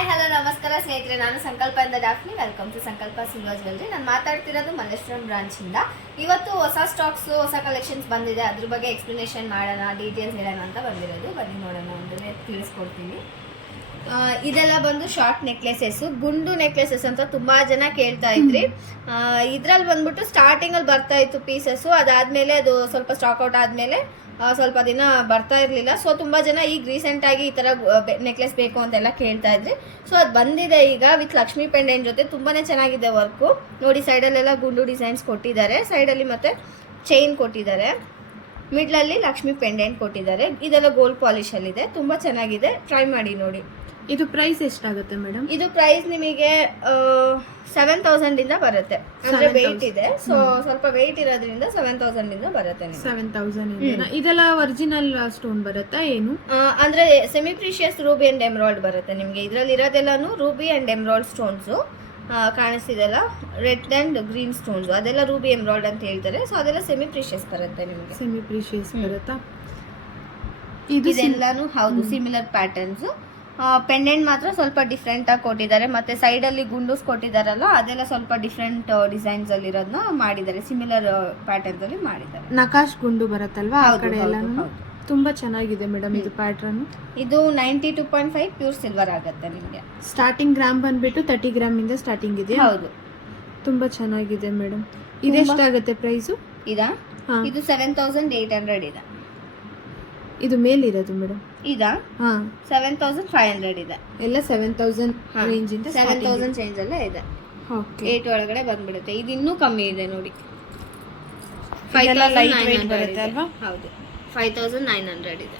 Hi hello ನಮಸ್ಕಾರ ಸ್ನೇಹಿತರೆ, ನಾನು ಸಂಕಲ್ಪದಿಂದ ಡಾಫ್ನಿ. ವೆಲ್ಕಮ್ ಟು ಸಂಕಲ್ಪ ಸಿಲ್ವರ್ ಜ್ಯುವೆಲ್ಲರಿ. ನಾನು ಮಾತಾಡ್ತಿರೋದು ಮಲ್ಲೇಶ್ವರಂ ಬ್ರಾಂಚಿಂದ. ಇವತ್ತು ಹೊಸ ಸ್ಟಾಕ್ಸ್, ಹೊಸ ಕಲೆಕ್ಷನ್ಸ್ ಬಂದಿದೆ, ಅದ್ರ ಬಗ್ಗೆ ಎಕ್ಸ್ಪ್ಲನೇಷನ್ ಮಾಡೋಣ, ಡೀಟೇಲ್ಸ್ ಹೇಳೋಣ ಅಂತ ಬಂದಿರೋದು. ಬನ್ನಿ ನೋಡೋಣ, ಒಂದನ್ನೇ ತಿಳಿಸ್ಕೊಡ್ತೀನಿ. ಇದೆಲ್ಲ ಬಂದು ಶಾರ್ಟ್ ನೆಕ್ಲೆಸಸ್, ಗುಂಡು ನೆಕ್ಲೆಸಸ್ ಅಂತ ತುಂಬಾ ಜನ ಕೇಳ್ತಾ ಇದ್ರಿ. ಇದ್ರಲ್ಲಿ ಬಂದ್ಬಿಟ್ಟು ಸ್ಟಾರ್ಟಿಂಗ್ ಅಲ್ಲಿ ಬರ್ತಾ ಇತ್ತು ಪೀಸಸ್, ಅದಾದ್ಮೇಲೆ ಅದು ಸ್ವಲ್ಪ ಸ್ಟಾಕ್ ಔಟ್ ಆದ್ಮೇಲೆ ಸ್ವಲ್ಪ ದಿನ ಬರ್ತಾ ಇರಲಿಲ್ಲ. ಸೊ ತುಂಬ ಜನ ಈಗ ರೀಸೆಂಟಾಗಿ ಈ ಥರ ನೆಕ್ಲೆಸ್ ಬೇಕು ಅಂತೆಲ್ಲ ಕೇಳ್ತಾ ಇದ್ರಿ. ಸೊ ಅದು ಬಂದಿದೆ ಈಗ ವಿತ್ ಲಕ್ಷ್ಮಿ ಪೆಂಡೆಂಟ್ ಜೊತೆ. ತುಂಬಾ ಚೆನ್ನಾಗಿದೆ ವರ್ಕು. ನೋಡಿ, ಸೈಡಲ್ಲೆಲ್ಲ ಗುಂಡು ಡಿಸೈನ್ಸ್ ಕೊಟ್ಟಿದ್ದಾರೆ, ಸೈಡಲ್ಲಿ ಮತ್ತೆ ಚೈನ್ ಕೊಟ್ಟಿದ್ದಾರೆ, ಮಿಡ್ಲಲ್ಲಿ ಲಕ್ಷ್ಮಿ ಪೆಂಡೆಂಟ್ ಕೊಟ್ಟಿದ್ದಾರೆ. ಇದೆಲ್ಲ ಗೋಲ್ಡ್ ಪಾಲಿಶಲ್ಲಿದೆ, ತುಂಬ ಚೆನ್ನಾಗಿದೆ. ಟ್ರೈ ಮಾಡಿ ನೋಡಿ. ಇದು ಪ್ರೈಸ್ ಎಷ್ಟಾಗುತ್ತೆ ಮೇಡಮ್? ಇದು ಪ್ರೈಸ್ ನಿಮಗೆ 7,000 ಇಂದ ಬರುತ್ತೆ. ಅಂದ್ರೆ ವೆಯ್ಟ್ ಇದೆ, ಸೊ ಸ್ವಲ್ಪ ವೆಯ್ಟ್ ಇರೋದ್ರಿಂದ 7,000 ಇಂದ ಬರುತ್ತೆ. 7,000 ಇದೆಲ್ಲ ಒರಿಜಿನಲ್ ಸ್ಟೋನ್ ಬರುತ್ತಾ ಏನು? ಅಂದ್ರೆ semi precious ruby and emerald ಬರುತ್ತೆ ನಿಮಗೆ. ಇದ್ರಲ್ಲಿ ಇರೋದೆಲ್ಲಾನು ರೂಬಿ ಅಂಡ್ ಎಮ್ರಾಲ್ಡ್ ಸ್ಟೋನ್ಸ್ ಕಾಣಿಸ್ತಿದೆಲ್ಲ, ರೆಡ್ ಅಂಡ್ ಗ್ರೀನ್ ಸ್ಟೋನ್ಸ್, ಅದೆಲ್ಲ ರೂಬಿ ಎಮ್ರಾಲ್ಡ್ ಅಂತ ಹೇಳ್ತಾರೆ. ಸೊ ಅದೆಲ್ಲ ಸೆಮಿ ಪ್ರೀಶಿಯಸ್ ಬರುತ್ತೆ ನಿಮಗೆ. ಸೆಮಿ ಪ್ರೀಶಿಯಸ್ ಬರುತ್ತಾ? ಇದೆಲ್ಲಾನು ಹೌದು ಸಿಮಿಲರ್ ಪ್ಯಾಟರ್ನ್ಸ್. ಪೆಂಡೆಂಟ್ ಮಾತ್ರ ಸ್ವಲ್ಪ ಡಿಫ್ರೆಂಟ್ ಆಗಿ ಕೊಟ್ಟಿದ್ದಾರೆ. ಮತ್ತೆ ಸೈಡ್ ಅಲ್ಲಿ ಗುಂಡೂಸ್ ಕೊಟ್ಟಿದಾರಲ್ಲ, ಅದೆಲ್ಲ ಸ್ವಲ್ಪ ಡಿಫ್ರೆಂಟ್ ಡಿಸೈನ್ಸ್ ಅಲ್ಲಿ ಇರೋದನ್ನ ಮಾಡಿದ್ದಾರೆ, ಸಿಮಿಲರ್ ಪ್ಯಾಟರ್ನ್ಸ್ ಅಲ್ಲಿ ಮಾಡಿದ್ದಾರೆ. ನಕಾಶ್ ಗುಂಡು ಬರುತ್ತಲ್ವಾ ಆ ಕಡೆ ಎಲ್ಲ ತುಂಬಾ ಚೆನ್ನಾಗಿದೆ ಮೇಡಮ್. ಇದು ಪ್ಯಾಟರ್ನ್ ಇದು 92.5 ಪ್ಯೂರ್ ಸಿಲ್ವರ್ ಆಗುತ್ತೆ ನಿಮಗೆ. ಸ್ಟಾರ್ಟಿಂಗ್ ಗ್ರಾಮ್ ಬಂದ್ಬಿಟ್ಟು 30 ಗ್ರಾಮ್ ಇಂದ ಸ್ಟಾರ್ಟಿಂಗ್ ಇದೆ. ಹೌದು, ತುಂಬಾ ಚೆನ್ನಾಗಿದೆ ಮೇಡಮ್. ಇದೆಷ್ಟಾಗುತ್ತೆ ಪ್ರೈಸು? ಇದು 7,800 ಇದೆ. ಇದು ಮೇಲಿರೋದು ಮೇಡಮ್ ಇದಾ? 7,500 ಇದೆ. ಎಲ್ಲ 7,000 ರೇಂಜ್ ಇಂದ 7,000 ಚೇಂಜ್ ಅಲ್ಲೇ ಇದೆ. 8 ಒಳಗಡೆ ಬಂದ್ಬಿಡುತ್ತೆ. ಇದು ಇನ್ನೂ ಕಮ್ಮಿ ಇದೆ ನೋಡಿ, 5,900 ಬರುತ್ತೆ ಅಲ್ವಾ? ಹೌದು, 5,900 ಇದೆ.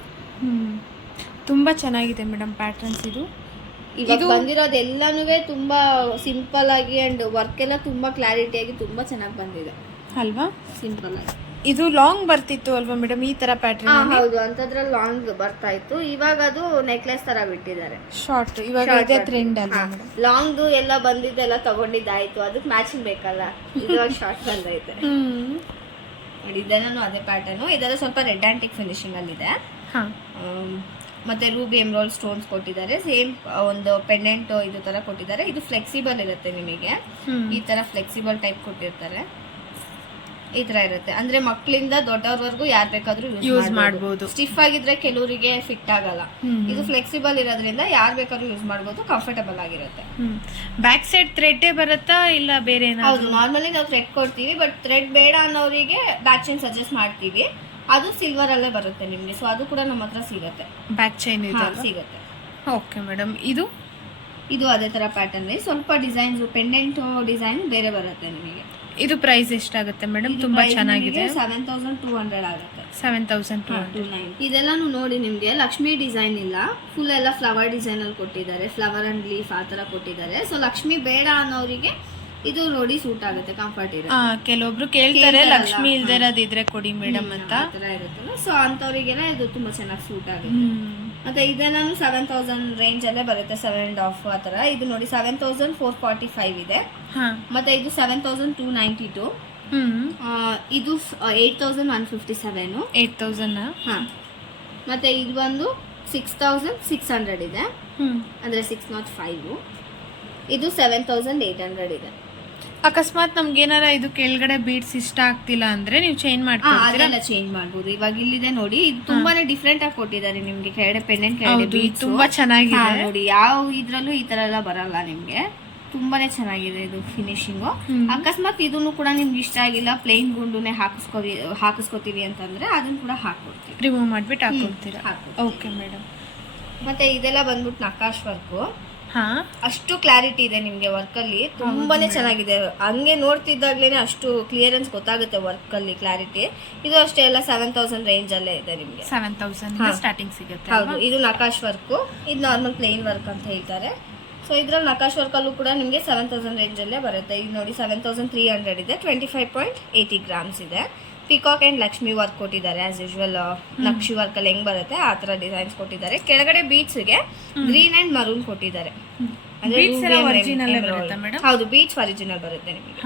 ತುಂಬಾ ಚೆನ್ನಾಗಿದೆ ಮೇಡಮ್ ಪ್ಯಾಟರ್ನ್ಸ್. ಇದು ಬಂದಿರೋದು ಎಲ್ಲಾನು ತುಂಬಾ ಸಿಂಪಲ್ ಆಗಿ ಅಂಡ್ ವರ್ಕ್ ಎಲ್ಲ ತುಂಬಾ ಕ್ಲಾರಿಟಿಯಾಗಿ ತುಂಬಾ ಚೆನ್ನಾಗಿ ಬಂದಿದೆ ಅಲ್ವಾ? ಸಿಂಪಲ್ ಆಗಿ. ಇದು ಲಾಂಗ್ ಬರ್ತಿತ್ತು ಅಲ್ವಾ ಮೇಡಮ್ ಈ ತರ ಪ್ಯಾಟರ್ನ್? ಹೌದು, ಅಂತದ್ರಲ್ಲಿ ಲಾಂಗ್ ಬರ್ತಾ ಇತ್ತು. ಇವಾಗ ಅದು ನೆಕ್ಲೆಸ್ ತರ ಬಿಟ್ಟಿದ್ದಾರೆ, ಶಾರ್ಟ್. ಇವಾಗ ಇದೇ ಟ್ರೆಂಡ್ ಅಲ್ವಾ ಮೇಡಮ್? ಲಾಂಗ್ ಎಲ್ಲ ಬಂದಿದ್ದೆಲ್ಲ ತಗೊಂಡಿದ್ದಾಯ್ತು, ಅದಕ್ಕೆ ಮ್ಯಾಚಿಂಗ್ ಬೇಕಲ್ಲ. ಇವಾಗ ಶಾರ್ಟ್ ಬಂದೈತೆ ನೋಡಿ. ಇದೆಲ್ಲ ಅದೇ ಪ್ಯಾಟರ್ನ್. ಇದೆಲ್ಲ ಸ್ವಲ್ಪ ರೆಡ್ ಆಂಟಿಕ್ ಫಿನಿಶಿಂಗ್ ಅಲ್ಲಿ ಇದೆ. ಮತ್ತೆ ರೂಬಿ ಎಮ್ರಾಲ್ಡ್ ಸ್ಟೋನ್ಸ್ ಕೊಟ್ಟಿದ್ದಾರೆ. ಸೇಮ್ ಒಂದು ಪೆಂಡೆಂಟ್ ಇದು ತರ ಕೊಟ್ಟಿದ್ದಾರೆ. ಇದು ಫ್ಲೆಕ್ಸಿಬಲ್ ಇರುತ್ತೆ ನಿಮಗೆ, ಈ ತರ ಫ್ಲೆಕ್ಸಿಬಲ್ ಟೈಪ್ ಕೊಟ್ಟಿರ್ತಾರೆ. ಈ ತರ ಇರುತ್ತೆ, ಅಂದ್ರೆ ಮಕ್ಕಳಿಂದ ದೊಡ್ಡವರವರೆಗೂ ಯಾರು ಬೇಕಾದ್ರೂ ಯೂಸ್ ಮಾಡಬಹುದು. ಸ್ಟಿಫ್ ಆಗಿದ್ರೆ ಕೆಲವರಿಗೆ ಫಿಟ್ ಆಗಲ್ಲ. ಇದು ಫ್ಲೆಕ್ಸಿಬಲ್ ಇರೋದ್ರಿಂದ ಯಾರು ಬೇಕಾದ್ರೂ ಯೂಸ್ ಮಾಡಬಹುದು, ಕಂಫರ್ಟಬಲ್ ಆಗಿರುತ್ತೆ. ಬ್ಯಾಕ್ ಸೈಡ್ ಥ್ರೆಡ್ ಬರುತ್ತಾ ಇಲ್ಲ ಬೇರೆ? ಹೌದು, ನಾರ್ಮಲಿ ನಾವು ಥ್ರೆಡ್ ಕೊಡ್ತೀವಿ, ಬಟ್ ಥ್ರೆಡ್ ಬೇಡ ಅನ್ನೋರಿಗೆ ಬ್ಯಾಕ್ ಚೈನ್ ಸಜೆಸ್ಟ್ ಮಾಡ್ತೀವಿ. ಅದು ಸಿಲ್ವರ್ ಅಲ್ಲೇ ಬರುತ್ತೆ ನಿಮ್ಗೆ, ಸೊ ಅದು ಕೂಡ ನಮ್ಮ ಹತ್ರ ಸಿಗುತ್ತೆ. ಬ್ಯಾಕ್ ಚೈನ್ ಸಿಗುತ್ತೆ. Okay madam. ಇದು ಅದೇ ತರ ಪ್ಯಾಟರ್ನ್, ಸ್ವಲ್ಪ ಡಿಸೈನ್ಸ್, ಪೆಂಡೆಂಟ್ ಡಿಸೈನ್ ಬೇರೆ ಬರುತ್ತೆ ನಿಮಗೆ. ಇದು ಪ್ರೈಸ್ ಎಷ್ಟಾಗುತ್ತೆ ಮೇಡಮ್? ತುಂಬಾ ಚೆನ್ನಾಗಿದೆ. 7,200 ಆಗುತ್ತೆ. 7,200. ಇದೆಲ್ಲಾನು ನೋಡಿ ನಿಮ್ಗೆ ಲಕ್ಷ್ಮಿ ಡಿಸೈನ್ ಇಲ್ಲ, ಫುಲ್ ಎಲ್ಲ ಫ್ಲವರ್ ಡಿಸೈನ್ ಅಲ್ಲಿ ಕೊಟ್ಟಿದ್ದಾರೆ. ಫ್ಲವರ್ ಅಂಡ್ ಲೀಫ್ ಆ ತರ ಕೊಟ್ಟಿದ್ದಾರೆ. ಸೊ ಲಕ್ಷ್ಮಿ ಬೇಡ ಅನ್ನೋರಿಗೆ ಇದು ನೋಡಿ ಸೂಟ್ ಆಗುತ್ತೆ, ಕಂಫರ್ಟ್ ಇರುತ್ತೆ. ಕೆಲವೊಬ್ರು ಕೇಳ್ತಾರೆ ಲಕ್ಷ್ಮಿ ಇಲ್ದಿರೋದಿದ್ರೆ ಕೊಡಿ ಮೇಡಮ್ ಅಂತ, ಆ ತರ ಇರುತ್ತಲ್ಲ. ಸೊ ಅಂತವರಿಗೆಲ್ಲ ಇದು ತುಂಬಾ ಚೆನ್ನಾಗಿ ಸೂಟ್ ಆಗುತ್ತೆ. ಮತ್ತೆ ಇದೆಲ್ಲಾನು 7,000 ರೇಂಜ್ ಅಲ್ಲೇ ಬರುತ್ತೆ, 7.5 ಆ ತರ. ಇದು ನೋಡಿ 7,445 ಇದೆ. ಮತ್ತೆ ಇದು 7,292. ಇದು 8,157. 8,000. ಮತ್ತೆ ಇದು ಬಂದು 6,600 ಇದೆ, ಅಂದ್ರೆ 605. ಇದು 7,800 ಇದೆ. ಅಕಸ್ಮಾತ್ ನಮ್ಗೆ ಏನಾರ ಇದು ಕೆಳಗಡೆ ಬೀಡ್ಸ್ ಇಷ್ಟ ಆಗ್ತಿಲ್ಲ ಅಂದ್ರೆ ನೀವು ಚೇಂಜ್ ಮಾಡ್ಕೊಳ್ತೀರಾ? ಅದೆಲ್ಲ ಚೇಂಜ್ ಮಾಡಬಹುದು. ಇವಾಗ ಇಲ್ಲಿದೆ ನೋಡಿ, ಇದು ತುಂಬಾನೇ ಡಿಫ್ರೆಂಟ್ ಆಗಿ ಕೊಟ್ಟಿದ್ದಾರೆ ನಿಮ್ಗೆ. ಕೆಳಗಡೆ ಪೆಂಡೆಂಟ್, ಕೆಳಗಡೆ ಬೀಡ್ಸ್ ತುಂಬಾ ಚೆನ್ನಾಗಿದೆ ನೋಡಿ. ಯಾವ ಇದ್ರಲ್ಲೂ ಈ ತರ ಎಲ್ಲ ಬರಲ್ಲ ನಿಮ್ಗೆ. ತುಂಬಾನೇ ಚೆನ್ನಾಗಿದೆ ಇದು ಫಿನಿಶಿಂಗ್. ಅಕಸ್ಮಾತ್ ಇದನ್ನು ಕೂಡ ನಿಮ್ಗೆ ಇಷ್ಟ ಆಗಿಲ್ಲ, ಪ್ಲೇನ್ ಗುಂಡುನೆ ಹಾಕಿಸ್ಕೋತೀವಿ ಅಂತಂದ್ರೆ ಅದನ್ನ ಕೂಡ ಹಾಕೊಡ್ತೀವಿ, ರಿಮೂವ್ ಮಾಡ್ಬಿಟ್ಟು ಹಾಕೊಡ್ತೀರಾ? Okay madam. ಮತ್ತೆ ಇದೆಲ್ಲ ಬಂದ್ಬಿಟ್ಟು ನಕಾಶ್ ವರ್ಕು. ಅಷ್ಟು ಕ್ಲಾರಿಟಿ ಇದೆ ನಿಮ್ಗೆ ವರ್ಕ್ ಅಲ್ಲಿ, ತುಂಬಾನೇ ಚೆನ್ನಾಗಿದೆ. ಹಂಗೆ ನೋಡ್ತಿದ್ದಾಗ್ಲೇನೆ ಅಷ್ಟು ಕ್ಲಿಯರೆನ್ಸ್ ಗೊತ್ತಾಗುತ್ತೆ ವರ್ಕ್ ಅಲ್ಲಿ, ಕ್ಲಾರಿಟಿ. ಇದು ಅಷ್ಟೇ ಎಲ್ಲ 7,000 ರೇಂಜ್ ಅಲ್ಲೇ ಇದೆ ನಿಮ್ಗೆ. 7,000 ಸ್ಟಾರ್ಟಿಂಗ್ ಸಿಗುತ್ತೆ. ಹೌದು, ಇದು ನಕಾಶ್ ವರ್ಕ್. ಇದು ನಾರ್ಮಲ್ ಪ್ಲೇನ್ ವರ್ಕ್ ಅಂತ ಹೇಳ್ತಾರೆ. ಸೊ ಇದ್ರಲ್ಲಿ ನಕಾಶ್ ವರ್ಕ್ ಅಲ್ಲೂ ಕೂಡ ನಿಮ್ಗೆ 7,000 ರೇಂಜ್ ಅಲ್ಲೇ ಬರುತ್ತೆ. ಇದು ನೋಡಿ 7,300 ಇದೆ, 25.80 ಗ್ರಾಮ್ಸ್ ಇದೆ. ಪಿಕಾಕ್ ಅಂಡ್ ಲಕ್ಷ್ಮಿ ವರ್ಕ್ ಕೊಟ್ಟಿದ್ದಾರೆ. ಆಸ್ ಯೂಶುವಲ್ ನಕ್ಷಿ ವರ್ಕ್ ಅಲ್ಲಿ ಹೆಂಗ್ ಬರುತ್ತೆ ಆ ತರ ಡಿಸೈನ್ಸ್ ಕೊಟ್ಟಿದ್ದಾರೆ. ಕೆಳಗಡೆ ಬೀಟ್ಸ್ ಗೆ ಗ್ರೀನ್ ಅಂಡ್ ಮರೂನ್ ಕೊಟ್ಟಿದ್ದಾರೆ. ಹೌದು, ಬೀಟ್ಸ್ ಒರಿಜಿನಲ್ ಬರುತ್ತೆ ನಿಮಗೆ.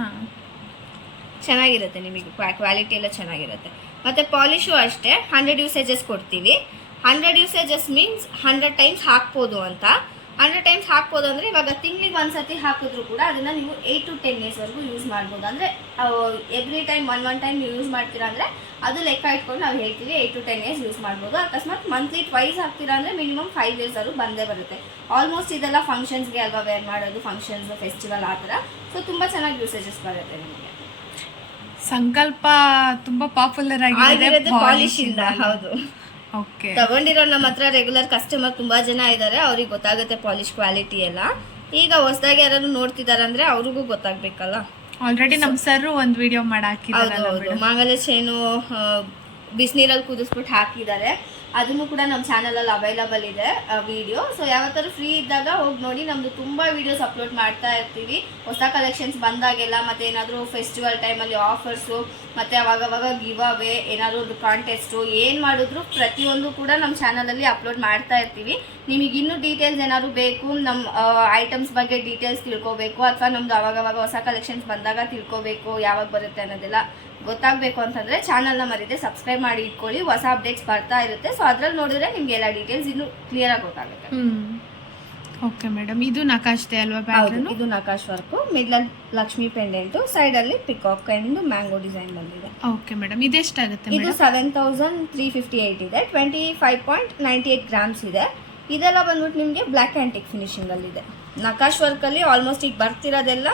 ಚೆನ್ನಾಗಿರುತ್ತೆ ನಿಮಗೆ, ಕ್ವಾಲಿಟಿ ಎಲ್ಲ ಚೆನ್ನಾಗಿರುತ್ತೆ. ಮತ್ತೆ ಪಾಲಿಶು ಅಷ್ಟೇ 100 ಯೂಸೇಜಸ್ ಕೊಡ್ತೀವಿ. 100 ಯೂಸೇಜಸ್ ಮೀನ್ಸ್ 100 ಟೈಮ್ಸ್ ಹಾಕ್ಬೋದು ಅಂತ. 100 ಟೈಮ್ಸ್ ಹಾಕ್ಬೋದು. ಅಂದರೆ ಇವಾಗ ತಿಂಗಳಿಗೆ ಒಂದ್ಸತಿ ಹಾಕಿದ್ರು ಕೂಡ ಅದನ್ನು ನೀವು 8 to 10 ಡೇಸ್ವರೆಗೂ ಯೂಸ್ ಮಾಡ್ಬೋದು. ಅಂದರೆ ಎವ್ರಿ ಟೈಮ್ ಒನ್ ಟೈಮ್ ನೀವು ಯೂಸ್ ಮಾಡ್ತೀರಾ ಅಂದರೆ ಅದು ಲೆಕ್ಕ ಇಟ್ಕೊಂಡು ನಾವು ಹೇಳ್ತೀವಿ 8 to 10 ಡೇಸ್ ಯೂಸ್ ಮಾಡ್ಬೋದು. ಅಕಸ್ಮಾತ್ ಮಂತ್ಲಿ ಟ್ವೈಸ್ ಹಾಕ್ತೀರಾ ಅಂದರೆ ಮಿನಿಮಮ್ 5 ಡೇಸ್ ಆದರೂ ಬಂದೇ ಬರುತ್ತೆ. ಆಲ್ಮೋಸ್ಟ್ ಇದೆಲ್ಲ ಫಂಕ್ಷನ್ಸ್ಗೆ ಅಲ್ವಾ ವೇರ್ ಮಾಡೋದು, ಫಂಕ್ಷನ್ಸ್ ಫೆಸ್ಟಿವಲ್ ಆ ಥರ. ಸೊ ತುಂಬ ಚೆನ್ನಾಗಿ ಯೂಸೇಜಸ್ ಬರುತ್ತೆ ನಿಮಗೆ. ಸಂಕಲ್ಪ ತುಂಬಾ ಪಾಪ್ಯುಲರ್ ಆಗಿದೆ ಪಾಲಿಶ್ ಇಂದ. ಹೌದು, ಓಕೆ. ತಗೊಂಡಿರೋ ನಮ್ಮ ಹತ್ರ ರೆಗ್ಯುಲರ್ ಕಸ್ಟಮರ್ ತುಂಬಾ ಜನ ಇದ್ದಾರೆ, ಅವ್ರಿಗೆ ಗೊತ್ತಾಗುತ್ತೆ ಪಾಲಿಶ್ ಕ್ವಾಲಿಟಿ ಎಲ್ಲ. ಈಗ ಹೊಸದಾಗಿ ಯಾರಾದ್ರು ನೋಡ್ತಿದಾರೆ ಅಂದ್ರೆ ಅವ್ರಿಗೂ ಗೊತ್ತಾಗ್ಬೇಕಲ್ಲ. ಆಲ್ರೆಡಿ ನಮ್ ಸರ್ ಒಂದ್ ವಿಡಿಯೋ ಮಾಡಿ ಹಾಕಿದ್ದಾರೆ, ಮಾಂಗಲ್ಯ ಚೈನು ಬಿಸಿನೀರಲ್ಲಿ ಕುದಿಸ್ಬಿಟ್ಟು ಹಾಕಿದ್ದಾರೆ. ಅದನ್ನು ಕೂಡ ನಮ್ಮ ಚಾನಲಲ್ಲಿ ಅವೈಲಬಲ್ ಇದೆ ವಿಡಿಯೋ. ಸೊ ಯಾವತ್ತಾದ್ರು ಫ್ರೀ ಇದ್ದಾಗ ಹೋಗಿ ನೋಡಿ, ನಮ್ಮದು ತುಂಬ ವೀಡಿಯೋಸ್ ಅಪ್ಲೋಡ್ ಮಾಡ್ತಾ ಇರ್ತೀವಿ. ಹೊಸ ಕಲೆಕ್ಷನ್ಸ್ ಬಂದಾಗೆಲ್ಲ, ಮತ್ತು ಏನಾದರೂ ಫೆಸ್ಟಿವಲ್ ಟೈಮಲ್ಲಿ ಆಫರ್ಸು, ಮತ್ತು ಅವಾಗವಾಗ ಗಿವ್ ಅವೇ, ಏನಾದರೂ ಒಂದು ಕಾಂಟೆಸ್ಟು ಏನು ಮಾಡಿದ್ರು ಪ್ರತಿಯೊಂದು ಕೂಡ ನಮ್ಮ ಚಾನಲಲ್ಲಿ ಅಪ್ಲೋಡ್ ಮಾಡ್ತಾ ಇರ್ತೀವಿ. ನಿಮಗೆ ಇನ್ನೂ ಡೀಟೇಲ್ಸ್ ಏನಾದ್ರು ಬೇಕು, ನಮ್ಮ ಐಟಮ್ಸ್ ಬಗ್ಗೆ ಡೀಟೇಲ್ಸ್ ತಿಳ್ಕೊಬೇಕು, ಅಥವಾ ನಮ್ಮದು ಅವಾಗವಾಗ ಹೊಸ ಕಲೆಕ್ಷನ್ಸ್ ಬಂದಾಗ ತಿಳ್ಕೊಬೇಕು ಯಾವಾಗ ಬರುತ್ತೆ ಅನ್ನೋದೆಲ್ಲ ಗೊತ್ತಾಗಬೇಕು ಅಂತಂದರೆ ಚಾನಲ್ನ ಮರಿದೆ ಸಬ್ಸ್ಕ್ರೈಬ್ ಮಾಡಿ ಇಟ್ಕೊಳ್ಳಿ. ಹೊಸ ಅಪ್ಡೇಟ್ಸ್ ಬರ್ತಾ ಇರುತ್ತೆ. ಸೊ ಅದ್ರಲ್ಲಿ ನೋಡಿದ್ರೆ ನಿಮ್ಗೆ ಎಲ್ಲ ಡೀಟೇಲ್ಸ್ ಇನ್ನೂ ಕ್ಲಿಯರಾಗಿ ಗೊತ್ತಾಗುತ್ತೆ. ಓಕೆ ಮೇಡಮ್, ಇದು ನಕಾಶ್ದೆ ಅಲ್ವಾ ಪ್ಯಾಟರ್ನ್? ಇದು ನಕಾಶ್ ವರ್ಕು, ಮಿಡ್ಲಲ್ಲಿ ಲಕ್ಷ್ಮಿ ಪೆಂಡೆಂಟು, ಸೈಡಲ್ಲಿ ಪಿಕಾಕ್ ಅಂಡ್ ಮ್ಯಾಂಗೋ ಡಿಸೈನ್ ಬಂದಿದೆ. ಓಕೆ ಮೇಡಮ್, ಇದೆಷ್ಟಾಗುತ್ತೆ? ಇದು 7358 ಇದೆ, 25.98 ಗ್ರಾಮ್ಸ್ ಇದೆ. ಇದೆಲ್ಲ ಬಂದ್ಬಿಟ್ಟು ನಿಮಗೆ ಬ್ಲ್ಯಾಕ್ ಆ್ಯಂಟಿಕ್ ಫಿನಿಶಿಂಗಲ್ಲಿದೆ. ನಕಾಶ್ ವರ್ಕಲ್ಲಿ ಆಲ್ಮೋಸ್ಟ್ ಈಗ ಬರ್ತಿರೋದೆಲ್ಲ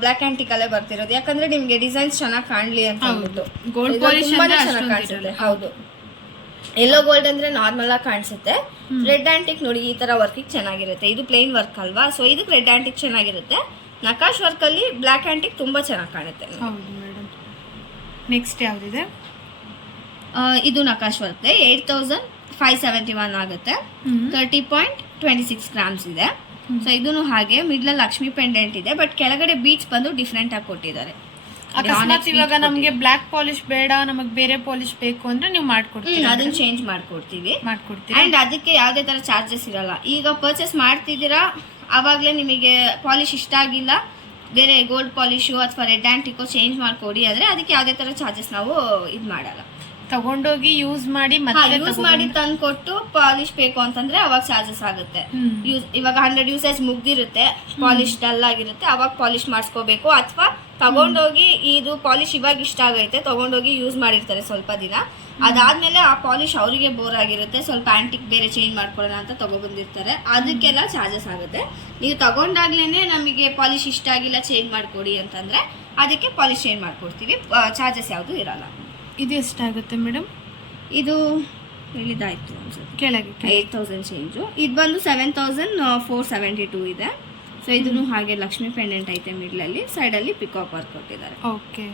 ಬ್ಲ್ಯಾಕ್ ಆ್ಯಂಟಿಕ್ ಅಲ್ಲೇ ಬರ್ತಿರೋದು, ಯಾಕಂದ್ರೆ ನಿಮಗೆ ಡಿಸೈನ್ಸ್ ಚೆನ್ನಾಗಿ ಕಾಣಲಿ ಅಂತ ಅಂದ್ಬಿಟ್ಟು. ಗೋಲ್ಡ್ ಪಾಲಿಶ್ ಚೆನ್ನಾಗಿ ಕಾಣಿಸುತ್ತೆ. ಹೌದು, ಎಲ್ಲೋ ಗೋಲ್ಡ್ ಅಂದ್ರೆ ನಾರ್ಮಲ್ ಆಗಿ ಕಾಣಿಸುತ್ತೆ. ರೆಡ್ ಆಂಟಿಕ್ ನೋಡಿ ಈ ತರ ವರ್ಕಿಗೆ ಚೆನ್ನಾಗಿರುತ್ತೆ. ಇದು ಪ್ಲೇನ್ ವರ್ಕ್ ಅಲ್ವಾ, ಸೊ ಇದಕ್ಕೆ ರೆಡ್ ಆಂಟಿಕ್ ಚೆನ್ನಾಗಿರುತ್ತೆ. ನಕಾಶ್ ವರ್ಕ್ ಅಲ್ಲಿ ಬ್ಲ್ಯಾಕ್ ಆಂಟಿಕ್ ತುಂಬಾ ಚೆನ್ನಾಗಿ ಕಾಣುತ್ತೆ. ಹೌದು ಮೇಡಮ್. ನೆಕ್ಸ್ಟ್ ಯಾವ್ದಿದೆ? ಇದು ನಕಾಶ್ ವರ್ಕ್ 8571 ಆಗುತ್ತೆ. 30.26 ಗ್ರಾಮ್ಸ್ ಇದೆ. ಸೊ ಇದನ್ನು ಹಾಗೆ ಮಿಡ್ಲಲ್ಲಿ ಲಕ್ಷ್ಮಿ ಪೆಂಡೆಂಟ್ ಇದೆ, ಬಟ್ ಕೆಳಗಡೆ ಬೀಚ್ ಬಂದು ಡಿಫ್ರೆಂಟ್ ಆಗಿ ಕೊಟ್ಟಿದ್ದಾರೆ. ಅಕಸ್ಮಾತ್ ಇವಾಗ ನಮ್ಗೆ ಬ್ಲ್ಯಾಕ್ ಪಾಲಿಶ್ ಬೇಡ, ನಮಗೆ ಬೇರೆ ಪಾಲಿಶ್ ಬೇಕು ಅಂದ್ರೆ ನೀವು ಮಾಡ್ಕೊಡ್ತೀವಿ, ಅದನ್ನ ಚೇಂಜ್ ಮಾಡ್ಕೊಡ್ತೀವಿ. ಅಂಡ್ ಅದಕ್ಕೆ ಯಾವುದೇ ತರ ಚಾರ್ಜಸ್ ಇರಲ್ಲ. ಈಗ ಪರ್ಚೇಸ್ ಮಾಡ್ತಿದ್ದೀರಾ, ಆವಾಗಲೇ ನಿಮಗೆ ಪಾಲಿಶ್ ಇಷ್ಟ ಆಗಿಲ್ಲ, ಬೇರೆ ಗೋಲ್ಡ್ ಪಾಲಿಶು ಅಥವಾ ರೆಡ್ ಆಂಟಿಕೋ ಚೇಂಜ್ ಮಾಡ್ಕೊಡಿ ಅಂದ್ರೆ ಅದಕ್ಕೆ ಯಾವುದೇ ತರ ಚಾರ್ಜಸ್ ನಾವು ಇದು ಮಾಡಲ್ಲ. ತಗೊಂಡೋಗಿ ಯೂಸ್ ಮಾಡಿ ಯೂಸ್ ಮಾಡಿ ತಂದು ಕೊಟ್ಟು ಪಾಲಿಶ್ ಬೇಕು ಅಂತಂದ್ರೆ ಅವಾಗ ಚಾರ್ಜಸ್ ಆಗುತ್ತೆ. ಇವಾಗ 100 ಯೂಸೇಜ್ ಮುಗ್ದಿರುತ್ತೆ, ಪಾಲಿಶ್ ಡಲ್ ಆಗಿರುತ್ತೆ, ಅವಾಗ ಪಾಲಿಶ್ ಮಾಡಿಸ್ಕೋಬೇಕು. ಅಥವಾ ತಗೊಂಡೋಗಿ ಇದು ಪಾಲಿಶ್ ಇವಾಗ ಇಷ್ಟ ಆಗೈತೆ, ತಗೊಂಡೋಗಿ ಯೂಸ್ ಮಾಡಿರ್ತಾರೆ ಸ್ವಲ್ಪ ದಿನ, ಅದಾದ್ಮೇಲೆ ಆ ಪಾಲಿಶ್ ಅವರಿಗೆ ಬೋರ್ ಆಗಿರುತ್ತೆ, ಸ್ವಲ್ಪ ಆಂಟಿಕ್ ಬೇರೆ ಚೇಂಜ್ ಮಾಡ್ಕೊಳ್ಳೋಣ ಅಂತ ತಗೊಬಂದಿರ್ತಾರೆ, ಅದಕ್ಕೆಲ್ಲ ಚಾರ್ಜಸ್ ಆಗುತ್ತೆ. ನೀವು ತಗೊಂಡಾಗ್ಲೇನೆ ನಮಗೆ ಪಾಲಿಶ್ ಇಷ್ಟ ಆಗಿಲ್ಲ ಚೇಂಜ್ ಮಾಡ್ಕೊಡಿ ಅಂತಂದ್ರೆ ಅದಕ್ಕೆ ಪಾಲಿಶ್ ಚೇಂಜ್ ಮಾಡ್ಕೊಡ್ತೀವಿ, ಚಾರ್ಜಸ್ ಯಾವುದು ಇರಲ್ಲ. ಇದು ಎಷ್ಟಾಗುತ್ತೆ ಮೇಡಮ್? ಇದು ಹೇಳಿದಾಯ್ತು ಅನ್ಸುತ್ತೆ, ಕೆಳಗೆ 8000 ಚೇಂಜು. ಇದು ಬಂದು 7472 ಇದೆ. ಸೊ ಇದನ್ನು ಹಾಗೆ ಲಕ್ಷ್ಮಿ ಪೆಂಡೆಂಟ್ ಐತೆ, ಮಿಡ್ಲಲ್ಲಿ ಸೈಡಲ್ಲಿ ಪಿಕಾಕ್ ವರ್ಕ್ ಕೊಟ್ಟಿದ್ದಾರೆ. ಓಕೆ,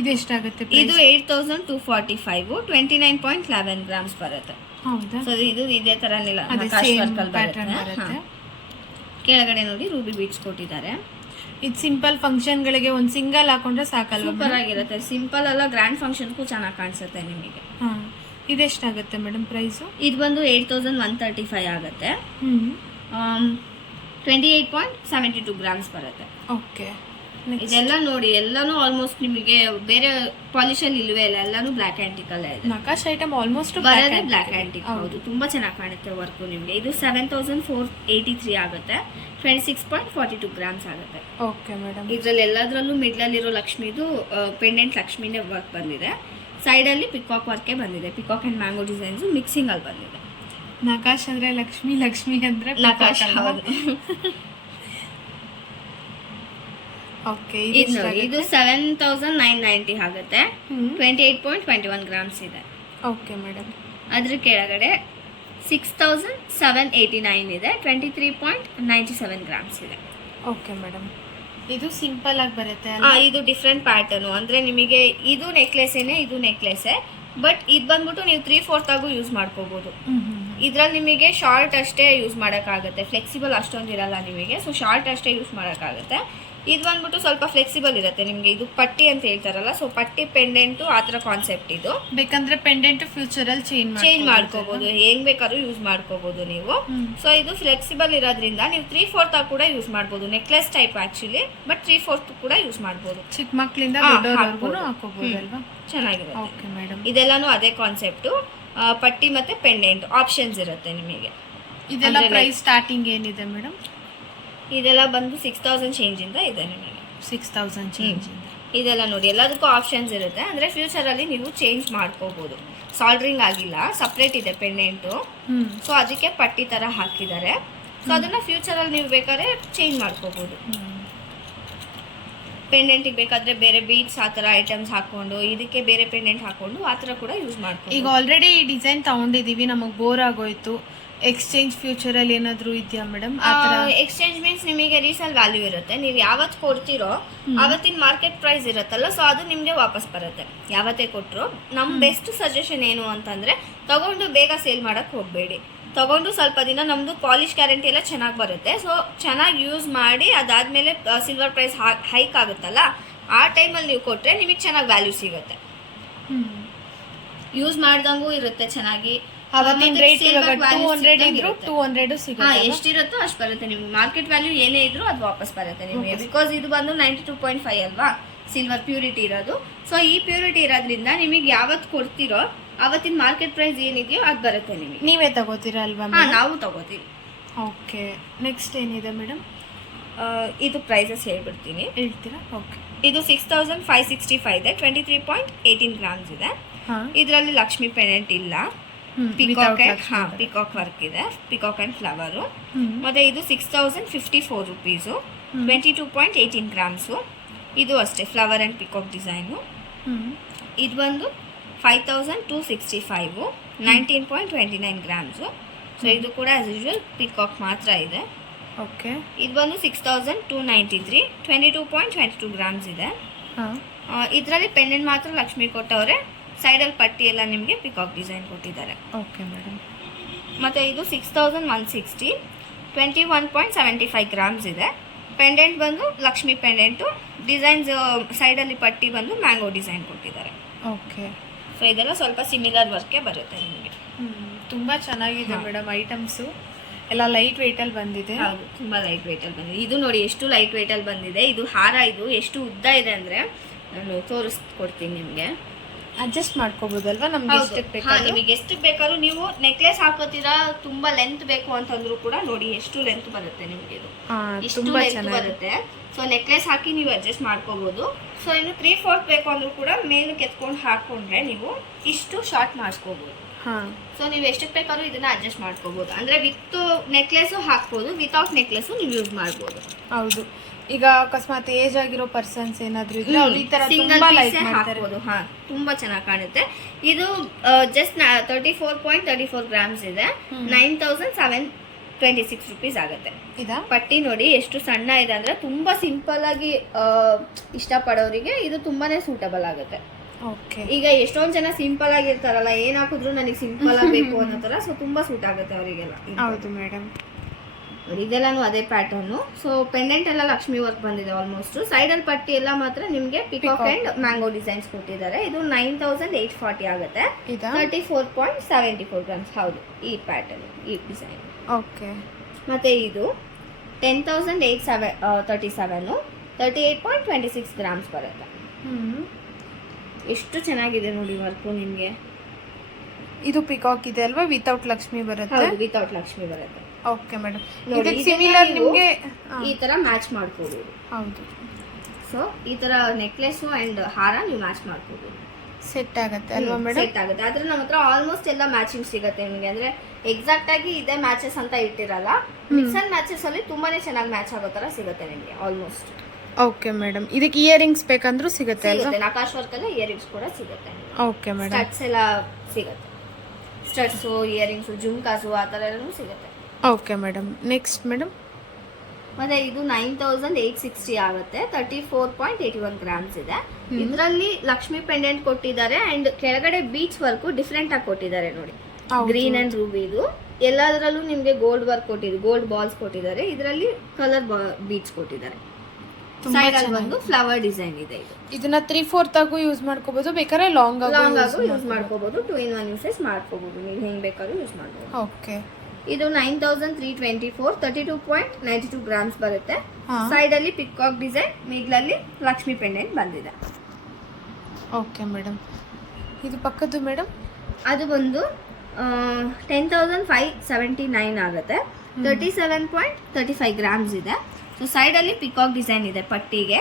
ಇದು ಎಷ್ಟಾಗುತ್ತೆ? ಇದು 8245, 29.11 ಗ್ರಾಮ್ಸ್ ಬರುತ್ತೆ. ಹೌದಾ? ಸೊ ಇದು ಇದೇ ತರ ಬರುತ್ತೆ. ಕೆಳಗಡೆ ನೋಡಿ ರೂಬಿ ಬೀಡ್ಸ್ ಕೊಟ್ಟಿದ್ದಾರೆ. ಇದು ಸಿಂಪಲ್ ಫಂಕ್ಷನ್ಗಳಿಗೆ ಒಂದು ಸಿಂಗಲ್ ಹಾಕೊಂಡ್ರೆ ಸಾಕಲ್ವ? ಸೂಪರ್ ಆಗಿರುತ್ತೆ. ಸಿಂಪಲ್ ಅಲ್ಲ, ಗ್ರ್ಯಾಂಡ್ ಫಂಕ್ಷನ್ಗೂ ಚೆನ್ನಾಗಿ ಕಾಣಿಸುತ್ತೆ ನಿಮಗೆ. ಇದೆಷ್ಟಾಗುತ್ತೆ ಮೇಡಮ್ ಪ್ರೈಸು? ಇದು ಬಂದು 8135 ಆಗುತ್ತೆ. 28.72 ಗ್ರಾಮ್ಸ್ ಬರುತ್ತೆ. ಓಕೆ, ಇದೆಲ್ಲ ನೋಡಿ, ಎಲ್ಲಾನು ಆಲ್ಮೋಸ್ಟ್ ನಿಮಗೆ ಬೇರೆ ಪಾಲಿಶ್ ಅಲ್ಲಿ ಇಲ್ವೇ ಇಲ್ಲ, ಎಲ್ಲಾನು ಬ್ಲ್ಯಾಕ್ ಆಂಟಿಕ್ ಅಲ್ಲೇ ಇದೆ. ನಕಾಶ್ ಐಟಮ್ ಆಲ್ಮೋಸ್ಟ್ ಬ್ಲ್ಯಾಕ್ ಆಂಟಿಕ್. ಹೌದು, ತುಂಬಾ ಚೆನ್ನಾಗಿ ಕಾಣುತ್ತೆ ವರ್ಕು ನಿಮಗೆ. ಇದು 7483 ಆಗುತ್ತೆ, 26.42 ಗ್ರಾಮ್ಸ್ ಆಗುತ್ತೆ. Okay madam. ಇದ್ರಲ್ಲಿ ಎಲ್ಲದರಲ್ಲೂ ಮಿಡ್ಲಲ್ಲಿರೋ ಲಕ್ಷ್ಮಿದು ಪೆಂಡೆಂಟ್ ಲಕ್ಷ್ಮಿನೇ ವರ್ಕ್ ಬಂದಿದೆ. ಸೈಡಲ್ಲಿ ಪಿಕಾಕ್ ವರ್ಕೇ ಬಂದಿದೆ, peacock and mango designs mixing ಅಲ್ಲಿ ಬಂದಿದೆ. ನಕಾಶ್ ಅಂದ್ರೆ ಲಕ್ಷ್ಮಿ, ಲಕ್ಷ್ಮಿ ಅಂದ್ರೆ ನಕಾಶ್. ಹೌದು. ಓಕೆ, ಇದು 7990 ಆಗುತ್ತೆ, 28.21 ಗ್ರಾಮ್ಸ್ ಇದೆ. Okay madam. ಅದ್ರ ಕೆಳಗಡೆ 6789 ಇದೆ, 23.97 ಗ್ರಾಮ್ಸ್ ಇದೆ. Okay madam. ಇದು ಸಿಂಪಲ್ ಆಗಿ ಬರುತ್ತೆ. ಇದು ಡಿಫ್ರೆಂಟ್ ಪ್ಯಾಟರ್ನ್, ಅಂದ್ರೆ ನಿಮಗೆ ಇದು ನೆಕ್ಲೆಸೇನೆ, ಇದು ನೆಕ್ಲೆಸೇ, ಬಟ್ ಇದು ಬಂದ್ಬಿಟ್ಟು ನೀವು 3/4 ಆಗು ಯೂಸ್ ಮಾಡ್ಕೋಬಹುದು. ಇದ್ರಲ್ಲಿ ನಿಮಗೆ ಶಾರ್ಟ್ ಅಷ್ಟೇ ಯೂಸ್ ಮಾಡೋಕ್ಕಾಗುತ್ತೆ, ಫ್ಲೆಕ್ಸಿಬಲ್ ಅಷ್ಟೊಂದು ಇರಲ್ಲ ನಿಮಗೆ. ಸೊ ಶಾರ್ಟ್ ಅಷ್ಟೇ ಯೂಸ್ ಮಾಡೋಕ್ಕಾಗುತ್ತೆ. ಇದು ಬಂದ್ಬಿಟ್ಟು ಸ್ವಲ್ಪ ಫ್ಲೆಕ್ಸಿಬಲ್ ಇರುತ್ತೆ ನಿಮಗೆ. ಇದು ಪಟ್ಟಿ ಅಂತ ಹೇಳ್ತಾರಲ್ಲ, ಸೊ ಪಟ್ಟಿ ಪೆಂಡೆಂಟು ಆ ಥರ ಕಾನ್ಸೆಪ್ಟ್. ಇದು ಬೇಕಂದ್ರೆ ಪೆಂಡೆಂಟ್ ಫ್ಯೂಚರಲ್ಲಿ ಚೇಂಜ್ ಮಾಡ್ಕೋಬಹುದು, ಹೆಂಗ್ ಬೇಕಾದ್ರೂ ಯೂಸ್ ಮಾಡ್ಕೋಬಹುದು ನೀವು. ಸೊ ಇದು ಫ್ಲೆಕ್ಸಿಬಲ್ ಇರೋದ್ರಿಂದ ನೀವು 3/4 ಕೂಡ ಯೂಸ್ ಮಾಡ್ಬೋದು. ನೆಕ್ಲೆಸ್ ಟೈಪ್ ಆಕ್ಚುಲಿ, ಬಟ್ 3/4 ಕೂಡ ಯೂಸ್ ಮಾಡ್ಬೋದು. ಚಿಕ್ಕ ಮಕ್ಕಳಿಂದ ದೊಡ್ಡವರೆಗೂ ಹಾಕೋಬಹುದು ಅಲ್ವಾ? ಚೆನ್ನಾಗಿದೆ. Okay madam. ಇದೆಲ್ಲಾನು ಅದೇ ಕಾನ್ಸೆಪ್ಟು, ಪಟ್ಟಿ ಮತ್ತೆ ಪೆಂಡೆಂಟ್ ಆಪ್ಷನ್ಸ್ ಇರುತ್ತೆ ನಿಮಗೆ. ಇದೆಲ್ಲ ಪ್ರೈಸ್ ಸ್ಟಾರ್ಟಿಂಗ್ ಏನಿದೆ ಮೇಡಮ್? ಇದೆಲ್ಲ ಬಂದು 6000 ಚೇಂಜಿಂದ ಇದೆ ನಿಮಗೆ. 6000 ಚೇಂಜ್ ಇಂದ. ಇದೆಲ್ಲ ನೋಡಿ ಎಲ್ಲದಕ್ಕೂ ಆಪ್ಷನ್ಸ್ ಇರುತ್ತೆ. ಅಂದರೆ ಫ್ಯೂಚರಲ್ಲಿ ನೀವು ಚೇಂಜ್ ಮಾಡ್ಕೋಬೋದು. ಸಾಲ್ಡ್ರಿಂಗ್ ಆಗಿಲ್ಲ, ಸಪ್ರೇಟ್ ಇದೆ ಪೆಂಡೆಂಟು. ಸೊ ಅದಕ್ಕೆ ಪಟ್ಟಿ ಥರ ಹಾಕಿದ್ದಾರೆ. ಸೊ ಅದನ್ನು ಫ್ಯೂಚರಲ್ಲಿ ನೀವು ಬೇಕಾದ್ರೆ ಚೇಂಜ್ ಮಾಡ್ಕೋಬೋದು. ಪೆಂಡೆಂಟಿಗೆ ಬೇಕಾದರೆ ಬೇರೆ ಬೀಡ್ಸ್ ಆ ಥರ ಐಟಮ್ಸ್ ಹಾಕ್ಕೊಂಡು, ಇದಕ್ಕೆ ಬೇರೆ ಪೆಂಡೆಂಟ್ ಹಾಕ್ಕೊಂಡು ಆ ಥರ ಕೂಡ ಯೂಸ್ ಮಾಡ್ಕೊಂಡು. ಈಗ ಆಲ್ರೆಡಿ ಈ ಡಿಸೈನ್ ತಗೊಂಡಿದ್ದೀವಿ, ನಮಗೆ ಬೋರ್ ಆಗೋಯ್ತು, ಎಕ್ಸ್ಚೇಂಜ್ ಫ್ಯೂಚರಲ್ಲಿ ಏನಾದರೂ ಇದೆಯಾ ಮೇಡಮ್? ಎಕ್ಸ್ಚೇಂಜ್ ಮೀನ್ಸ್ ನಿಮಗೆ ರೀಸೇಲ್ ವ್ಯಾಲ್ಯೂ ಇರುತ್ತೆ. ನೀವು ಯಾವತ್ತು ಕೊಡ್ತೀರೋ ಆವತ್ತಿನ ಮಾರ್ಕೆಟ್ ಪ್ರೈಸ್ ಇರುತ್ತಲ್ಲ, ಸೊ ಅದು ನಿಮಗೆ ವಾಪಸ್ ಬರುತ್ತೆ ಯಾವತ್ತೇ ಕೊಟ್ಟರು. ನಮ್ಮ ಬೆಸ್ಟ್ ಸಜೆಷನ್ ಏನು ಅಂತಂದರೆ, ತಗೊಂಡು ಬೇಗ ಸೇಲ್ ಮಾಡೋಕ್ಕೆ ಹೋಗಬೇಡಿ. ತಗೊಂಡು ಸ್ವಲ್ಪ ದಿನ ನಮ್ಮದು ಪಾಲಿಶ್ ಗ್ಯಾರಂಟಿ ಎಲ್ಲ ಚೆನ್ನಾಗಿ ಬರುತ್ತೆ. ಸೊ ಚೆನ್ನಾಗಿ ಯೂಸ್ ಮಾಡಿ ಅದಾದಮೇಲೆ ಸಿಲ್ವರ್ ಪ್ರೈಸ್ ಹೈಕ್ ಆಗುತ್ತಲ್ಲ, ಆ ಟೈಮಲ್ಲಿ ನೀವು ಕೊಟ್ಟರೆ ನಿಮಗೆ ಚೆನ್ನಾಗಿ ವ್ಯಾಲ್ಯೂ ಸಿಗುತ್ತೆ. ಯೂಸ್ ಮಾಡ್ದಂಗೂ ಇರುತ್ತೆ ಚೆನ್ನಾಗಿ. ಅವತ್ತಿನ ರೇಟ್ ಇವಾಗ 200 ಇದ್ರು 200 ಸಿಗುತ್ತೆ. ಎಷ್ಟಿರುತ್ತೋ ಅಷ್ಟು ಬರುತ್ತೆ. ನಿಮ್ಗೆ ಮಾರ್ಕೆಟ್ ವ್ಯಾಲ್ಯೂ ಏನೇ ಇದ್ರು ಅದು ವಾಪಸ್ ಬರುತ್ತೆ ನಿಮಗೆ. ಬಿಕಾಸ್ ಇದು ಬಂದು 92.5 ಅಲ್ವಾ ಸಿಲ್ವರ್ ಪ್ಯೂರಿಟಿ ಇರೋದು. ಸೊ ಈ ಪ್ಯೂರಿಟಿ ಇರೋದ್ರಿಂದ ನಿಮಗೆ ಯಾವತ್ತು ಕೊಡ್ತಿರೋ ಅವತ್ತಿನ ಮಾರ್ಕೆಟ್ ಪ್ರೈಸ್ ಏನಿದೆಯೋ ಅದು ಬರುತ್ತೆ ನಿಮಗೆ. ನೀವೇ ತಗೋತೀರಾ ಅಲ್ವಾ? ನಾವು ತಗೋತೀವಿ. ಓಕೆ, ನೆಕ್ಸ್ಟ್ ಏನಿದೆ ಮೇಡಮ್? ಇದು ಪ್ರೈಸಸ್ ಹೇಳ್ಬಿಡ್ತೀನಿ. ಹೇಳ್ತೀರಾ? ಓಕೆ. ಇದು 6565 ಇದೆ, 23.18 ಗ್ರಾಮ್ಸ್ ಇದೆ. ಇದರಲ್ಲಿ ಲಕ್ಷ್ಮಿ ಪೆಂಡೆಂಟ್ ಇಲ್ಲ, ಪಿಕಾಕ್ ವರ್ಕ್ ಇದೆ, ಪಿಕಾಕ್ ಅಂಡ್ ಫ್ಲವರು. ಮತ್ತೆ ಇದು 6054 ರುಪೀಸು, 22.18 ಗ್ರಾಮ್ಸು. ಇದು ಅಷ್ಟೇ ಫ್ಲವರ್ ಅಂಡ್ ಪಿಕಾಕ್ ಡಿಸೈನು. ಇದು ಬಂದು 5265, 19.29 ಗ್ರಾಮ್ಸು. ಸೊ ಇದು ಕೂಡ ಆಸ್ ಯೂಶುವಲ್ ಪಿಕಾಕ್ ಮಾತ್ರ ಇದೆ. ಓಕೆ. ಇದು ಬಂದು 6293, 22.22 ಗ್ರಾಮ್ಸ್ ಇದೆ. ಇದರಲ್ಲಿ ಪೆಂಡೆಂಟ್ ಮಾತ್ರ ಲಕ್ಷ್ಮಿ ಕೊಟ್ಟವ್ರೆ, ಸೈಡಲ್ಲಿ ಪಟ್ಟಿ ಎಲ್ಲ ನಿಮಗೆ ಪಿಕಾಕ್ ಡಿಸೈನ್ ಕೊಟ್ಟಿದ್ದಾರೆ. Okay madam. ಮತ್ತು ಇದು 6160, 21.75 ಗ್ರಾಮ್ಸ್ ಇದೆ. ಪೆಂಡೆಂಟ್ ಬಂದು ಲಕ್ಷ್ಮಿ ಪೆಂಡೆಂಟು, ಡಿಸೈನ್ಸ್ ಸೈಡಲ್ಲಿ ಪಟ್ಟಿ ಬಂದು ಮ್ಯಾಂಗೋ ಡಿಸೈನ್ ಕೊಟ್ಟಿದ್ದಾರೆ. ಓಕೆ. ಸೊ ಇದೆಲ್ಲ ಸ್ವಲ್ಪ ಸಿಮಿಲರ್ ವರ್ಕೇ ಬರುತ್ತೆ ನಿಮಗೆ. ತುಂಬ ಚೆನ್ನಾಗಿದೆ ಮೇಡಮ್. ಐಟಮ್ಸು ಎಲ್ಲ ಲೈಟ್ ವೆಯ್ಟಲ್ಲಿ ಬಂದಿದೆ. ಹೌದು, ತುಂಬ ಲೈಟ್ ವೆಯ್ಟಲ್ಲಿ ಬಂದಿದೆ. ಇದು ನೋಡಿ ಎಷ್ಟು ಲೈಟ್ ವೆಯ್ಟಲ್ಲಿ ಬಂದಿದೆ. ಇದು ಹಾರ ಇದು ಎಷ್ಟು ಉದ್ದ ಇದೆ ಅಂದರೆ ನಾನು ತೋರಿಸ್ಕೊಡ್ತೀನಿ ನಿಮಗೆ. ಅಡ್ಜಸ್ಟ್ ಮಾಡ್ಕೋಬೋದಲ್ವಾ ನಮ್ಗೆ ಎಷ್ಟಕ್ಕೆ ಬೇಕಾದ್ರೂ? ನಿಮಗೆ ಎಷ್ಟು ಬೇಕಾದ್ರೂ. ನೀವು ನೆಕ್ಲೆಸ್ ಹಾಕೋತೀರಾ, ತುಂಬ ಲೆಂತ್ ಬೇಕು ಅಂತಂದ್ರೂ ಕೂಡ ನೋಡಿ ಎಷ್ಟು ಲೆಂತ್ ಬರುತ್ತೆ ನಿಮಗೆ. ಇದು ಇಷ್ಟು ಲೆಂತ್ ಬರುತ್ತೆ. ಸೊ ನೆಕ್ಲೆಸ್ ಹಾಕಿ ನೀವು ಅಡ್ಜಸ್ಟ್ ಮಾಡ್ಕೋಬೋದು. ಸೊ ಇನ್ನು 3/4 ಬೇಕು ಅಂದ್ರೂ ಕೂಡ ಮೇಲಕ್ಕೆ ಎತ್ಕೊಂಡು ಹಾಕೊಂಡ್ರೆ ನೀವು ಇಷ್ಟು ಶಾರ್ಟ್ ಮಾಡಿಸ್ಕೋಬೋದು. ಸೊ ನೀವು ಎಷ್ಟಕ್ಕೆ ಬೇಕಾದ್ರೂ ಇದನ್ನ ಅಡ್ಜಸ್ಟ್ ಮಾಡ್ಕೋಬೋದು. ಅಂದರೆ ವಿತ್ ನೆಕ್ಲೆಸು ಹಾಕ್ಬೋದು, ವಿತೌಟ್ ನೆಕ್ಲೆಸು ನೀವು ಯೂಸ್ ಮಾಡ್ಬೋದು. ಹೌದು. ಈಗ ಅಕಸ್ಮಾತ್ ಏಜ್ ಆಗಿರೋ ಪರ್ಸನ್ಸ್ ಏನಾದ್ರು ಇದ್ರೆ ಈ ತರ ತುಂಬಾ ಲೈಕ್ ಹಾಕ್ಬೋದು. ತುಂಬಾ ಚೆನ್ನಾಗಿ ಕಾಣುತ್ತೆ. ಇದು ಜಸ್ಟ್ 34.34 ಗ್ರಾಮ್ಸ್ ಇದೆ, 9726 ರುಪೀಸ್ ಆಗುತ್ತೆ. ಪಟ್ಟಿ ನೋಡಿ ಎಷ್ಟು ಸಣ್ಣ ಇದೆ ಅಂದ್ರೆ ತುಂಬಾ ಸಿಂಪಲ್ ಆಗಿ ಇಷ್ಟಪಡೋರಿಗೆ ಇದು ತುಂಬಾನೇ ಸೂಟಬಲ್ ಆಗುತ್ತೆ. ಈಗ ಎಷ್ಟೊಂದು ಜನ ಸಿಂಪಲ್ ಆಗಿರ್ತಾರಲ್ಲ, ಏನ್ ಹಾಕಿದ್ರು ನನಗೆ ಸಿಂಪಲ್ ಆಗಬೇಕು ಅನ್ನೋ ತರ. ಸೊ ತುಂಬಾ ಸೂಟ್ ಆಗುತ್ತೆ ಅವರಿಗೆಲ್ಲ. ಹೌದು ಮೇಡಮ್. ಇದೆಲ್ಲಾನು ಅದೇ ಪ್ಯಾಟರ್ನು. ಸೊ ಪೆಂಡೆಂಟ್ ಎಲ್ಲ ಲಕ್ಷ್ಮಿ ವರ್ಕ್ ಬಂದಿದೆ ಆಲ್ಮೋಸ್ಟ್. ಸೈಡಲ್ ಪಟ್ಟಿ ಎಲ್ಲ ಮಾತ್ರ ನಿಮಗೆ ಪಿಕಾಕ್ ಅಂಡ್ ಮ್ಯಾಂಗೋ ಡಿಸೈನ್ಸ್ ಕೊಟ್ಟಿದ್ದಾರೆ. ಇದು 9840 ಆಗುತ್ತೆ, 34.74 ಗ್ರಾಮ್ಸ್. ಹೌದು, ಈ ಪ್ಯಾಟರ್ನ್, ಈ ಡಿಸೈನ್. ಓಕೆ. ಮತ್ತೆ ಇದು 10,837, 38.26 ಗ್ರಾಮ್ಸ್ ಬರುತ್ತೆ. ಎಷ್ಟು ಚೆನ್ನಾಗಿದೆ ನೋಡಿ ವರ್ಕು ನಿಮಗೆ. ಇದು ಪಿಕಾಕ್ ಇದೆ ಅಲ್ವಾ? ವಿತೌಟ್ ಲಕ್ಷ್ಮಿ ಬರುತ್ತೆ. ವಿತೌಟ್ ಲಕ್ಷ್ಮಿ ಬರುತ್ತೆ. Okay madam. ಇದಕ್ಕೆ ಸಿಮಿಲರ್ ನಿಮಗೆ ಈ ತರ ಮ್ಯಾಚ್ ಮಾಡ್ಕೋಬಹುದು. ಹೌದು. ಸೊ ಈ ತರ ನೆಕ್ಲೆಸ್ ಅಂಡ್ ಹಾರ ನೀವು ಮ್ಯಾಚ್ ಮಾಡ್ಕೋಬಹುದು. ಸೆಟ್ ಆಗುತ್ತೆ ಅಲ್ವಾ ಮೇಡಮ್? ಸೆಟ್ ಆಗುತ್ತೆ. ಆದ್ರೆ ನಮ್ಮ ಹತ್ರ ಆಲ್ಮೋಸ್ಟ್ ಎಲ್ಲ ಮ್ಯಾಚಿಂಗ್ ಸಿಗುತ್ತೆ ನಿಮಗೆ. ಅಂದ್ರೆ ಎಕ್ಸಾಕ್ಟ್ ಆಗಿ ಇದೇ ಮ್ಯಾಚಸ್ ಅಂತ ಇಟ್ಟಿರಲ್ಲ. ಮಿಕ್ಸ್ ಅಂಡ್ ಮ್ಯಾಚಸ್ ಅಲ್ಲಿ ತುಂಬಾನೇ ಚೆನ್ನಾಗಿ ಮ್ಯಾಚ್ ಆಗೋ ತರ ಸಿಗುತ್ತೆ ನಿಮಗೆ ಆಲ್ಮೋಸ್ಟ್. Okay madam. ಇದಕ್ಕೆ ಇಯರಿಂಗ್ಸ್ ಬೇಕಂದ್ರೂ ಸಿಗುತ್ತೆ ಅಲ್ವಾ? ನಕಾಶ್ ವರ್ಕ್ ಅಲ್ಲಿ ಇಯರಿಂಗ್ಸ್ ಕೂಡ ಸಿಗುತ್ತೆ. Okay madam. ಸ್ಟಡ್ಸ್ ಎಲ್ಲ ಸಿಗುತ್ತೆ. ಸ್ಟಡ್ಸ್, ಇಯರಿಂಗ್ಸ್, ಜುಮ್ಕಾಸು ಆ ತರ ಎಲ್ಲನೂ ಸಿಗುತ್ತೆ. Okay madam. Next madam. ಮತ್ತೆ ಇದು 9860 ಆಗುತ್ತೆ, 34.81 ಗ್ರಾಮ್ಸ್ ಇದೆ. ಇದರಲ್ಲಿ ಲಕ್ಷ್ಮಿ ಪೆಂಡೆಂಟ್ ಕೊಟ್ಟಿದ್ದಾರೆ ಅಂಡ್ ಕೆಳಗಡೆ ಬೀಚ್ ವರ್ಕ್ ಡಿಫ್ರೆಂಟ್ ಆಗಿ ಕೊಟ್ಟಿದ್ದಾರೆ ನೋಡಿ. Green and Ruby. ಇದು ಎಲ್ಲದರಲ್ಲೂ ನಿಮ್ಗೆ ಗೋಲ್ಡ್ ವರ್ಕ್ ಕೊಟ್ಟಿದ್ದಾರೆ, ಗೋಲ್ಡ್ ಬಾಲ್ಸ್ ಕೊಟ್ಟಿದ್ದಾರೆ. ಇದರಲ್ಲಿ ಕಲರ್ ಬೀಚ್ ಕೊಟ್ಟಿದ್ದಾರೆ. ಸೈಡ್ ಅಲ್ಲಿ ಒಂದು ಫ್ಲವರ್ ಡಿಸೈನ್ ಇದೆ. ಇದನ್ನ 3/4 ಆಗೂ ಯೂಸ್ ಮಾಡ್ಕೋಬಹುದು, ಬೇಕಾದ್ರೆ ಲಾಂಗ್ ಆಗೂ ಯೂಸ್ ಮಾಡ್ಕೋಬಹುದು. 2-in-1 ಯೂಸಸ್ ಮಾಡ್ಕೋಬಹುದು. ನೀವು ಹೆಂಗ್ ಬೇಕಾದ್ರೂ ಯೂಸ್ ಮಾಡ್ಬೋದು. ಓಕೆ. ಇದು 9324, 32.92 ಗ್ರಾಮ್ಸ್ ಬರುತ್ತೆ. ಸೈಡ್ ಅಲ್ಲಿ ಪಿಕಾಕ್ ಡಿಸೈನ್, ಮಿಡ್ಲಲ್ಲಿ ಲಕ್ಷ್ಮಿ ಪೆಂಡೆಂಟ್ ಬಂದಿದೆ. Okay madam. ಇದು ಪಕ್ಕದ್ದು ಮೇಡಮ್? ಅದು ಬಂದು 10,579 ಆಗುತ್ತೆ. 37.35 ಗ್ರಾಮ್ಸ್ ಇದೆ. ಸೊ ಸೈಡಲ್ಲಿ ಪಿಕಾಕ್ ಡಿಸೈನ್ ಇದೆ ಪಟ್ಟಿಗೆ.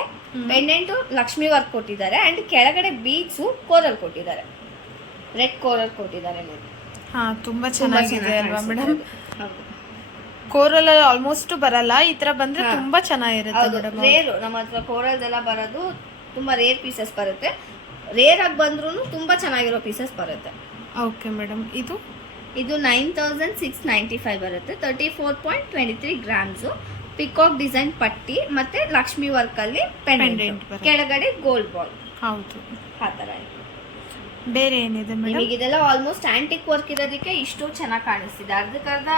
ಪೆಂಡೆಂಟು ಲಕ್ಷ್ಮಿ ವರ್ಕ್ ಕೊಟ್ಟಿದ್ದಾರೆ ಆ್ಯಂಡ್ ಕೆಳಗಡೆ ಬೀಡ್ಸು ಕೋರಲ್ ಕೊಟ್ಟಿದ್ದಾರೆ, ರೆಡ್ ಕೋರಲ್ ಕೊಟ್ಟಿದ್ದಾರೆ ನೋಡಿ. ಹಾ ತುಂಬಾ ತುಂಬಾ ಚೆನ್ನಾಗಿದೆ ಅಲ್ವಾ ಕಾಣಿಸುತ್ತೆ ಮೇಡಮ್? ಅದು. ಹೌದು. ಕೋರಲ್ ಆಲ್ಮೋಸ್ಟ್ ಬರಲ್ಲ, ಈ ತರ ಬಂದ್ರೆ ತುಂಬಾ ಚೆನ್ನಾಗಿರುತ್ತೆ ಹೌದು, ಮೇಡಮ್. ರೇರು ನಮ್ಮ ಹತ್ರ ಕೋರಲ್ಸ್ ಎಲ್ಲ ಬರೋದು ತುಂಬಾ ರೇರ್ ಪೀಸಸ್ ಬರುತ್ತೆ. ರೇರ್ ಆಗಿ ಬಂದ್ರೂ ತುಂಬಾ ಚೆನ್ನಾಗಿರೋ ಪೀಸಸ್ ಬರುತ್ತೆ. Okay madam. ಇದು 9,695 ಬರುತ್ತೆ. 34.23 ಗ್ರಾಮ್ಸು. ಪಿಕಾಕ್ ಡಿಸೈನ್ ಪಟ್ಟಿ ಮತ್ತೆ ಲಕ್ಷ್ಮಿ ವರ್ಕ್ ಅಲ್ಲಿ Pendant ಪೆಂಡೆಂಟ್, ಬರುತ್ತೆ. ಕೆಳಗಡೆ ಗೋಲ್ಡ್ ಬಾಲ್ ಹೌದು. ಆ ಥರ ಇದೆ. ಬೇರೆ ಏನಿದೆ ಮೇಡಮ್? ನಿಮಗೆ ಇದೆಲ್ಲ ಆಲ್ಮೋಸ್ಟ್ ಆಂಟಿಕ್ ವರ್ಕ್ ಇರೋದಕ್ಕೆ ಇಷ್ಟು ಚೆನ್ನಾಗಿ ಕಾಣಿಸ್ತಿದೆ. ಅರ್ಧಕ್ಕರ್ಧ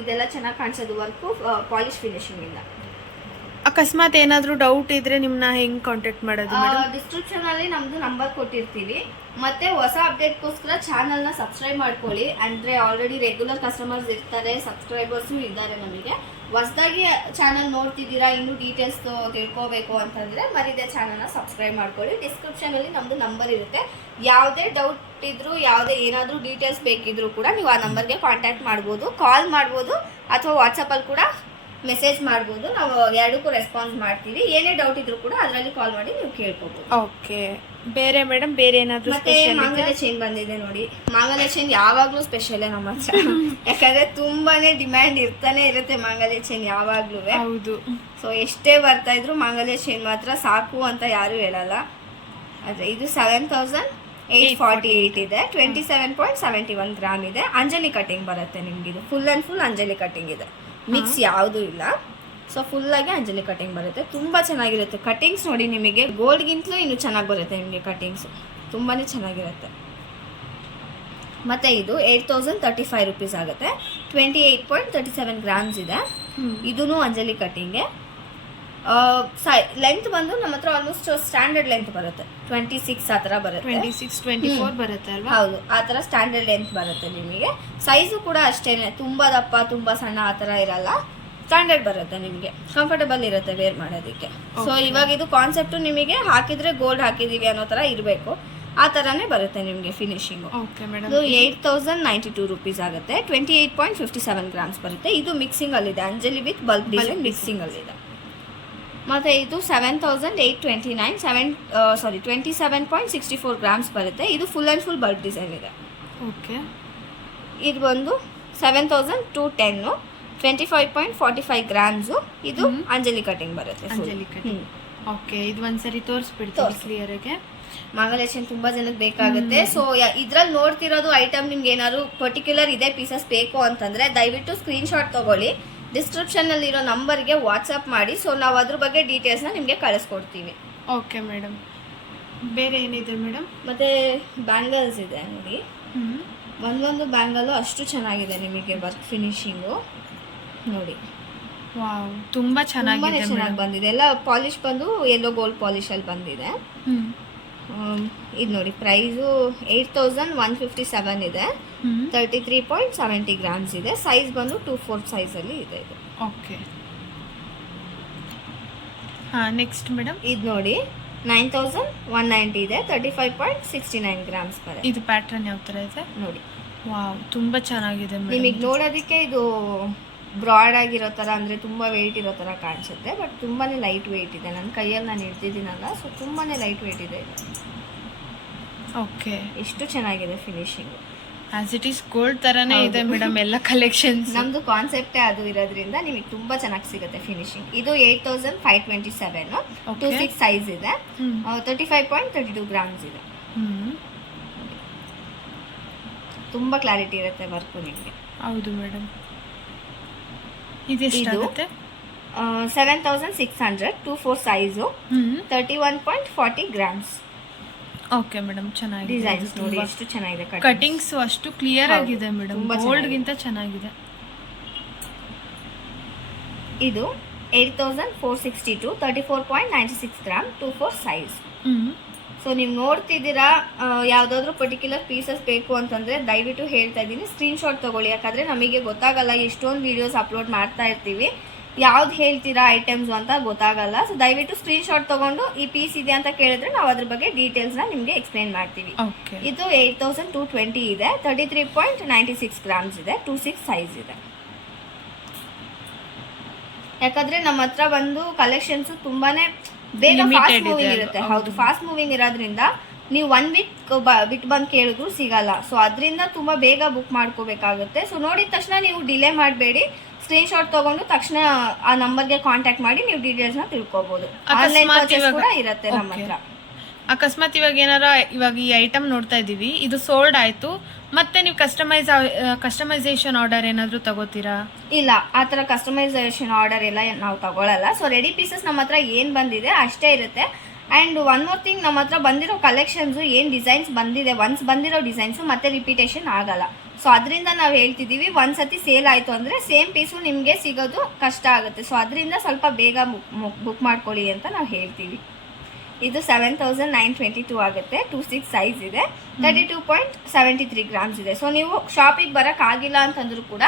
ಇದೆಲ್ಲ ಚೆನ್ನಾಗಿ ಕಾಣಿಸೋದು ವರ್ಕು ಪಾಲಿಶ್ ಫಿನಿಶಿಂಗ್ ಇಂದ. ಅಕಸ್ಮಾತ್ ಏನಾದ್ರೂ ಡೌಟ್ ಇದ್ರೆ ನಿಮ್ನ ಹೆಂಗ್ ಕಾಂಟ್ಯಾಕ್ಟ್ ಮಾಡೋದು ಮೇಡಮ್? ಡಿಸ್ಕ್ರಿಪ್ಷನ್ ಅಲ್ಲಿ ನಮ್ದು ನಂಬರ್ ಕೊಟ್ಟಿರ್ತೀವಿ. ಮತ್ತೆ ಹೊಸ ಅಪ್ಡೇಟ್ಗೋಸ್ಕರ ಚಾನಲ್ನ ಸಬ್ಸ್ಕ್ರೈಬ್ ಮಾಡ್ಕೊಳ್ಳಿ. ಅಂದ್ರೆ ಆಲ್ರೆಡಿ ರೆಗ್ಯುಲರ್ ಕಸ್ಟಮರ್ಸ್ ಇರ್ತಾರೆ, ಸಬ್ಸ್ಕ್ರೈಬರ್ಸು ಇದ್ದಾರೆ. ನಮಗೆ ಹೊಸದಾಗಿ ಚಾನಲ್ ನೋಡ್ತಿದ್ದೀರಾ, ಇನ್ನೂ ಡೀಟೇಲ್ಸ್ ತಿಳ್ಕೋಬೇಕು ಅಂತಂದ್ರೆ ಮರಿದೆ ಚಾನಲ್ನ ಸಬ್ಸ್ಕ್ರೈಬ್ ಮಾಡ್ಕೊಳ್ಳಿ. ಡಿಸ್ಕ್ರಿಪ್ಷನ್ ಅಲ್ಲಿ ನಮ್ದು ನಂಬರ್ ಇರುತ್ತೆ. ಯಾವುದೇ ಡೌಟ್ ಇದ್ರು, ಯಾವುದೇ ಏನಾದರೂ ಡೀಟೇಲ್ಸ್ ಬೇಕಿದ್ರು ಕೂಡ ನೀವು ಆ ನಂಬರ್ಗೆ ಕಾಂಟ್ಯಾಕ್ಟ್ ಮಾಡ್ಬೋದು, ಕಾಲ್ ಮಾಡ್ಬೋದು, ಅಥವಾ ವಾಟ್ಸಪ್ಪಲ್ಲಿ ಕೂಡ ಮೆಸೇಜ್ ಮಾಡ್ಬೋದು. ನಾವು ಎರಡಕ್ಕೂ ರೆಸ್ಪಾನ್ಸ್ ಮಾಡ್ತೀವಿ. ಏನೇ ಡೌಟ್ ಇದ್ರು ಕೂಡ ಅದರಲ್ಲಿ ಕಾಲ್ ಮಾಡಿ ನೀವು ಕೇಳ್ಕೋಬಹುದು. ಓಕೆ. ಬೇರೆ ಮೇಡಮ್, ಬೇರೆ ಏನಾದ್ರು ಮತ್ತೆ ಮಾಂಗಲ್ಯ ಚೈನ್ ಬಂದಿದೆ ನೋಡಿ. ಮಾಂಗಲ್ಯ ಚೈನ್ ಯಾವಾಗ್ಲೂ ಸ್ಪೆಷಲ್ ನಮ್ಮ ಹತ್ರ. ಯಾಕಂದ್ರೆ ತುಂಬಾನೇ ಡಿಮ್ಯಾಂಡ್ ಇರ್ತಾನೆ ಇರುತ್ತೆ ಮಾಂಗಲ್ಯ ಚೈನ್ ಯಾವಾಗ್ಲೂ. ಹೌದು. ಸೊ ಎಷ್ಟೇ ಬರ್ತಾ ಇದ್ರು ಮಾಂಗಲ್ಯ ಚೈನ್ ಮಾತ್ರ ಸಾಕು ಅಂತ ಯಾರು ಹೇಳಲ್ಲ. ಆದ್ರೆ ಇದು 7,848 ಇದೆ. 27.71 ಗ್ರಾಮ್ ಇದೆ. ಅಂಜಲಿ ಕಟಿಂಗ್ ಬರುತ್ತೆ ನಿಮ್ಗೆ. ಇದು full and full Anjali cutting ಇದೆ, ಮಿಕ್ಸ್ ಯಾವುದೂ ಇಲ್ಲ. ಸೊ ಫುಲ್ ಆಗಿ ಅಂಜಲಿ ಕಟಿಂಗ್ ಬರುತ್ತೆ. ತುಂಬಾ ಚೆನ್ನಾಗಿರುತ್ತೆ ಕಟಿಂಗ್ಸ್ ನೋಡಿ. ನಿಮಗೆ ಗೋಲ್ಡ್ಗಿಂತಲೂ ಇನ್ನು ಚೆನ್ನಾಗಿ ಬರುತ್ತೆ ನಿಮಗೆ ಕಟಿಂಗ್ಸ್, ತುಂಬಾನೇ ಚೆನ್ನಾಗಿರುತ್ತೆ. ಮತ್ತೆ ಇದು 8,035 ರುಪೀಸ್ ಆಗುತ್ತೆ. 28.37 ಗ್ರಾಮ್ಸ್ ಇದೆ. ಇದೂ ಅಂಜಲಿ ಕಟಿಂಗ್ಗೆ. ಲೆಂತ್ ಬಂದು ನಮ್ಮ ಹತ್ರ ಆಲ್ಮೋಸ್ಟ್ ಸ್ಟ್ಯಾಂಡರ್ಡ್ ಲೆಂತ್ ಬರುತ್ತೆ. 26 ಆ ಥರ ಬರುತ್ತೆ. 26-24 ಬರುತ್ತೆ ಅಲ್ವಾ? ಹೌದು, ಆ ಥರ ಸ್ಟ್ಯಾಂಡರ್ಡ್ ಲೆಂತ್ ಬರುತ್ತೆ ನಿಮಗೆ. ಸೈಜು ಕೂಡ ಅಷ್ಟೇನೆ, ತುಂಬ ದಪ್ಪ ತುಂಬ ಸಣ್ಣ ಆ ಥರ ಇರಲ್ಲ. ಸ್ಟ್ಯಾಂಡರ್ಡ್ ಬರುತ್ತೆ ನಿಮಗೆ, ಕಂಫರ್ಟಬಲ್ ಇರುತ್ತೆ ವೇರ್ ಮಾಡೋದಕ್ಕೆ. ಸೊ ಇವಾಗ ಇದು ಕಾನ್ಸೆಪ್ಟು ನಿಮಗೆ ಹಾಕಿದ್ರೆ ಗೋಲ್ಡ್ ಹಾಕಿದೀವಿ ಅನ್ನೋ ಥರ ಇರಬೇಕು, ಆ ಥರನೇ ಬರುತ್ತೆ ನಿಮಗೆ ಫಿನಿಶಿಂಗು. Okay madam. ಇದು 8,092 ರುಪೀಸ್ ಆಗುತ್ತೆ. 28.57 ಗ್ರಾಮ್ಸ್ ಬರುತ್ತೆ. ಇದು ಮಿಕ್ಸಿಂಗಲ್ಲಿದೆ, ಅಂಜಲಿ ವಿತ್ ಬಲ್ಕ್ ಡಿಸೈನ್ ಮಿಕ್ಸಿಂಗಲ್ಲಿದೆ. ಮತ್ತು ಇದು 7,829 27.64 ಗ್ರಾಮ್ಸ್ ಬರುತ್ತೆ. ಇದು full and full bulk design ಇದೆ. ಓಕೆ. ಇದು ಬಂದು 7,210 25.45 ಗ್ರಾಮ್ಸು. ಇದು ಅಂಜಲಿ ಕಟಿಂಗ್ ಬರುತ್ತೆ. ಅಂಜಲಿ ಕಟಿಂಗ್. ಓಕೆ. ಇದು ಒಂದ್ಸರಿ ತೋರಿಸ್ಬಿಡ್ತೀವಿ ಕ್ಲಿಯರ್ ಆಗಿ. ಮಾಂಗಲ್ಯ ಚೈನ್ ತುಂಬಾ ಜನಕ್ಕೆ ಬೇಕಾಗುತ್ತೆ. ಸೊ ಇದ್ರಲ್ಲಿ ನೋಡ್ತಿರೋದು ಐಟಮ್ ನಿಮ್ಗೆ ಏನಾದ್ರು ಪರ್ಟಿಕ್ಯುಲರ್ ಇದೇ ಪೀಸಸ್ ಬೇಕು ಅಂತಂದ್ರೆ ದಯವಿಟ್ಟು ಸ್ಕ್ರೀನ್ ಶಾಟ್ ತಗೊಳ್ಳಿ. ಡಿಸ್ಕ್ರಿಪ್ಷನ್ ಅಲ್ಲಿ ಇರೋ ನಂಬರ್ಗೆ ವಾಟ್ಸಪ್ ಮಾಡಿ. ಸೊ ನಾವು ಅದ್ರ ಬಗ್ಗೆ ಡೀಟೇಲ್ಸ್ನ ನಿಮಗೆ ಕಳಿಸ್ಕೊಡ್ತೀವಿ. Okay madam. ಬೇರೆ ಏನಿದೆ ಮೇಡಮ್? ಮತ್ತೆ ಬ್ಯಾಂಗಲ್ಸ್ ಇದೆ ನೋಡಿ. ಒಂದೊಂದು ಬ್ಯಾಂಗಲ್ಲು ಅಷ್ಟು ಚೆನ್ನಾಗಿದೆ ನಿಮಗೆ ವರ್ಕ್ ಫಿನಿಶಿಂಗು ನೋಡಿ. ವಾವ್, ತುಂಬಾ ಚೆನ್ನಾಗಿದೆ. ಚೆನ್ನಾಗಿ ಬಂದಿದೆ. ಎಲ್ಲ ಪಾಲಿಶ್ ಬಂದು ಎಲ್ಲೋ ಗೋಲ್ಡ್ ಪಾಲಿಶ್ ಅಲ್ಲಿ ಬಂದಿದೆ. ಇದು ನೋಡಿ, ಪ್ರೈಸು 8,157 ಇದೆ. 33.70 ಗ್ರಾಮ್ಸ್ ಇದೆ. ಸೈಜ್ ಬಂದು 2/4 ಸೈಜಲ್ಲಿ ಇದೆ ಇದು. ಓಕೆ. ಹಾಂ, ನೆಕ್ಸ್ಟ್ ಮೇಡಮ್. ಇದು ನೋಡಿ 9,190 ಇದೆ. 35.69 ಗ್ರಾಮ್ಸ್ ಬರುತ್ತೆ. ಇದು ಪ್ಯಾಟ್ರನ್ ಯಾವ ಥರ ಇದೆ ನೋಡಿ. ವಾವ್, ತುಂಬಾ ಚೆನ್ನಾಗಿದೆ ಮೇಡಮ್. ನಿಮಗೆ ನೋಡೋದಕ್ಕೆ ಇದು ಬ್ರಾಡ್ ಆಗಿರೋ ಥರ, ಅಂದರೆ ತುಂಬ ವೆಯ್ಟ್ ಇರೋ ಥರ ಕಾಣಿಸುತ್ತೆ, ಬಟ್ ತುಂಬಾ ಲೈಟ್ ವೆಯ್ಟ್ ಇದೆ. ನನ್ನ ಕೈಯಲ್ಲಿ ನಾನು ಹಿಡ್ದಿದ್ದೀನಲ್ಲ, ಸೊ ತುಂಬಾ ಲೈಟ್ ವೆಯ್ಟ್ ಇದೆ ಇದು. ಓಕೆ. ಎಷ್ಟು ಚೆನ್ನಾಗಿದೆ ಫಿನಿಶಿಂಗು. ಆಸ್ ಇಟ್ ಈಸ್ ಗೋಲ್ಡ್ ಥರನೇ ಇದೆ ಮೇಡಮ್ ಎಲ್ಲ ಕಲೆಕ್ಷನ್ಸ್. ನಮ್ಮದು ಕಾನ್ಸೆಪ್ಟೇ ಅದು ಇರೋದ್ರಿಂದ ನಿಮಗೆ ತುಂಬ ಚೆನ್ನಾಗಿ ಸಿಗುತ್ತೆ ಫಿನಿಶಿಂಗ್. ಇದು 8,527 26 ಸೈಜ್ ಇದೆ. 35.32 ಗ್ರಾಮ್ಸ್ ಇದೆ. ತುಂಬ ಕ್ಲಾರಿಟಿ ಇರುತ್ತೆ ವರ್ಕು ನಿಮಗೆ. ಹೌದು ಮೇಡಮ್. ಇದೆಷ್ಟಾಗುತ್ತೆ? 7,600 2/4 ಸೈಜು. 31.40 ಗ್ರಾಮ್ಸ್. ಓಕೆ ಮೇಡಮ್, ಚೆನ್ನಾಗಿದೆ. ಡಿಸೈನ್ಸ್ ನೋಡಿ ಎಷ್ಟು ಚೆನ್ನಾಗಿದೆ. ಕಟಿಂಗ್ಸ್ ಅಷ್ಟು ಕ್ಲಿಯರ್ ಆಗಿದೆ ಮೇಡಮ್, ಗೋಲ್ಡ್ಗಿಂತ ಚೆನ್ನಾಗಿದೆ. ಇದು 8,462 34.96 ಗ್ರಾಮ್ 2/4 ಸೈಜ್. ಸೊ ನೀವು ನೋಡ್ತಿದ್ದೀರಾ, ಯಾವುದಾದ್ರೂ ಪರ್ಟಿಕ್ಯುಲರ್ ಪೀಸಸ್ ಬೇಕು ಅಂತಂದರೆ ದಯವಿಟ್ಟು ಹೇಳ್ತಾ ಇದ್ದೀನಿ ಸ್ಕ್ರೀನ್ಶಾಟ್ ತೊಗೊಳ್ಳಿ. ಯಾಕಂದರೆ ನಮಗೆ ಗೊತ್ತಾಗಲ್ಲ, ಎಷ್ಟೊಂದು ವೀಡಿಯೋಸ್ ಅಪ್ಲೋಡ್ ಮಾಡ್ತಾ ಇರ್ತೀವಿ. ಯಾವ್ದು ಹೇಳ್ತೀರಾ ಐಟಮ್ಸ್ ಅಂತ ಗೊತ್ತಾಗಲ್ಲ. ಸೊ ದಯವಿಟ್ಟು ಸ್ಕ್ರೀನ್ಶಾಟ್ ತಗೊಂಡು ಈ ಪೀಸ್ ಇದೆ ಅಂತ ಕೇಳಿದ್ರೆ ನಾವು ಅದ್ರ ಬಗ್ಗೆ ಡೀಟೇಲ್ಸ್ನ ನಿಮಗೆ ಎಕ್ಸ್ಪ್ಲೈನ್ ಮಾಡ್ತೀವಿ. ಓಕೆ. ಇದು 8220 ಇದೆ, 33.96 ಗ್ರಾಮ್ಸ್ ಇದೆ, 26 ಸೈಜ್ ಇದೆ. ಯಾಕಂದ್ರೆ ನಮ್ಮ ಹತ್ರ ಬಂದು ಕಲೆಕ್ಷನ್ಸ್ ತುಂಬಾನೇ ಬೇಗ ಫಾಸ್ಟ್ ಮೂವಿಂಗ್ ಇರುತ್ತೆ. ಹೌದು, ಫಾಸ್ಟ್ ಮೂವಿಂಗ್ ಇರೋದ್ರಿಂದ ನೀವು 1 ವೀಕ್ ಬಿಟ್ಟು ಬಂದು ಕೇಳಿದ್ರು ಸಿಗಲ್ಲ. ಸೊ ಅದರಿಂದ ತುಂಬಾ ಬೇಗ ಬುಕ್ ಮಾಡ್ಕೋಬೇಕಾಗುತ್ತೆ. ಸೊ ನೋಡಿದ ತಕ್ಷಣ ನೀವು ಡಿಲೇ ಮಾಡಬೇಡಿ, ಸ್ಕ್ರೀನ್ಶಾಟ್ ತಗೊಂಡು ತಕ್ಷಣ ಆ ನಂಬರ್ಗೆ ಕಾಂಟ್ಯಾಕ್ಟ್ ಮಾಡಿ ನೀವು ಡೀಟೇಲ್ಸ್ನ ತಿಳ್ಕೊಬಹುದು. ಆನ್ಲೈನ್ ಪರ್ಚೇಸ್ ಕೂಡ ಇರುತ್ತೆ ನಮ್ಮ ಹತ್ರ. ಅಕಸ್ಮಾತ್ ಇವಾಗ ಈ ಐಟಮ್ ನೋಡ್ತಾ ಇದೀವಿ, ಇದು ಸೋಲ್ಡ್ ಆಯ್ತು, ಮತ್ತೆ ನೀವು ಕಸ್ಟಮೈಸೇಷನ್ ಆರ್ಡರ್ ಏನಾದ್ರು ತಗೋತೀರಾ? ಇಲ್ಲ, ಆ ಥರ ಕಸ್ಟಮೈಸೇಷನ್ ಆರ್ಡರ್ ಎಲ್ಲ ನಾವು ತಗೊಳ್ಳಲ್ಲ. ಸೊ ರೆಡಿ ಪೀಸಸ್ ನಮ್ಮ ಹತ್ರ ಏನು ಬಂದಿದೆ ಅಷ್ಟೇ ಇರುತ್ತೆ. ಆ್ಯಂಡ್ ಒನ್ ಮೋರ್ ಥಿಂಗ್, ನಮ್ಮ ಹತ್ರ ಬಂದಿರೋ ಕಲೆಕ್ಷನ್ಸು ಏನು ಡಿಸೈನ್ಸ್ ಬಂದಿದೆ, ಒನ್ಸ್ ಬಂದಿರೋ ಡಿಸೈನ್ಸು ಮತ್ತೆ ರಿಪೀಟೇಷನ್ ಆಗಲ್ಲ. ಸೊ ಅದರಿಂದ ನಾವು ಹೇಳ್ತಿದ್ದೀವಿ, ಒಂದ್ಸತಿ ಸೇಲ್ ಆಯಿತು ಅಂದರೆ ಸೇಮ್ ಪೀಸು ನಿಮಗೆ ಸಿಗೋದು ಕಷ್ಟ ಆಗುತ್ತೆ. ಸೊ ಅದರಿಂದ ಸ್ವಲ್ಪ ಬೇಗ ಬುಕ್ ಮಾಡ್ಕೊಳ್ಳಿ ಅಂತ ನಾವು ಹೇಳ್ತೀವಿ. ಇದು 7922 ಆಗುತ್ತೆ, 26 ಸೈಜ್ ಇದೆ, 32.73 ಗ್ರಾಮ್ಸ್ ಇದೆ. ಸೊ ನೀವು ಶಾಪಿಗೆ ಬರೋಕ್ಕಾಗಿಲ್ಲ ಅಂತಂದ್ರೂ ಕೂಡ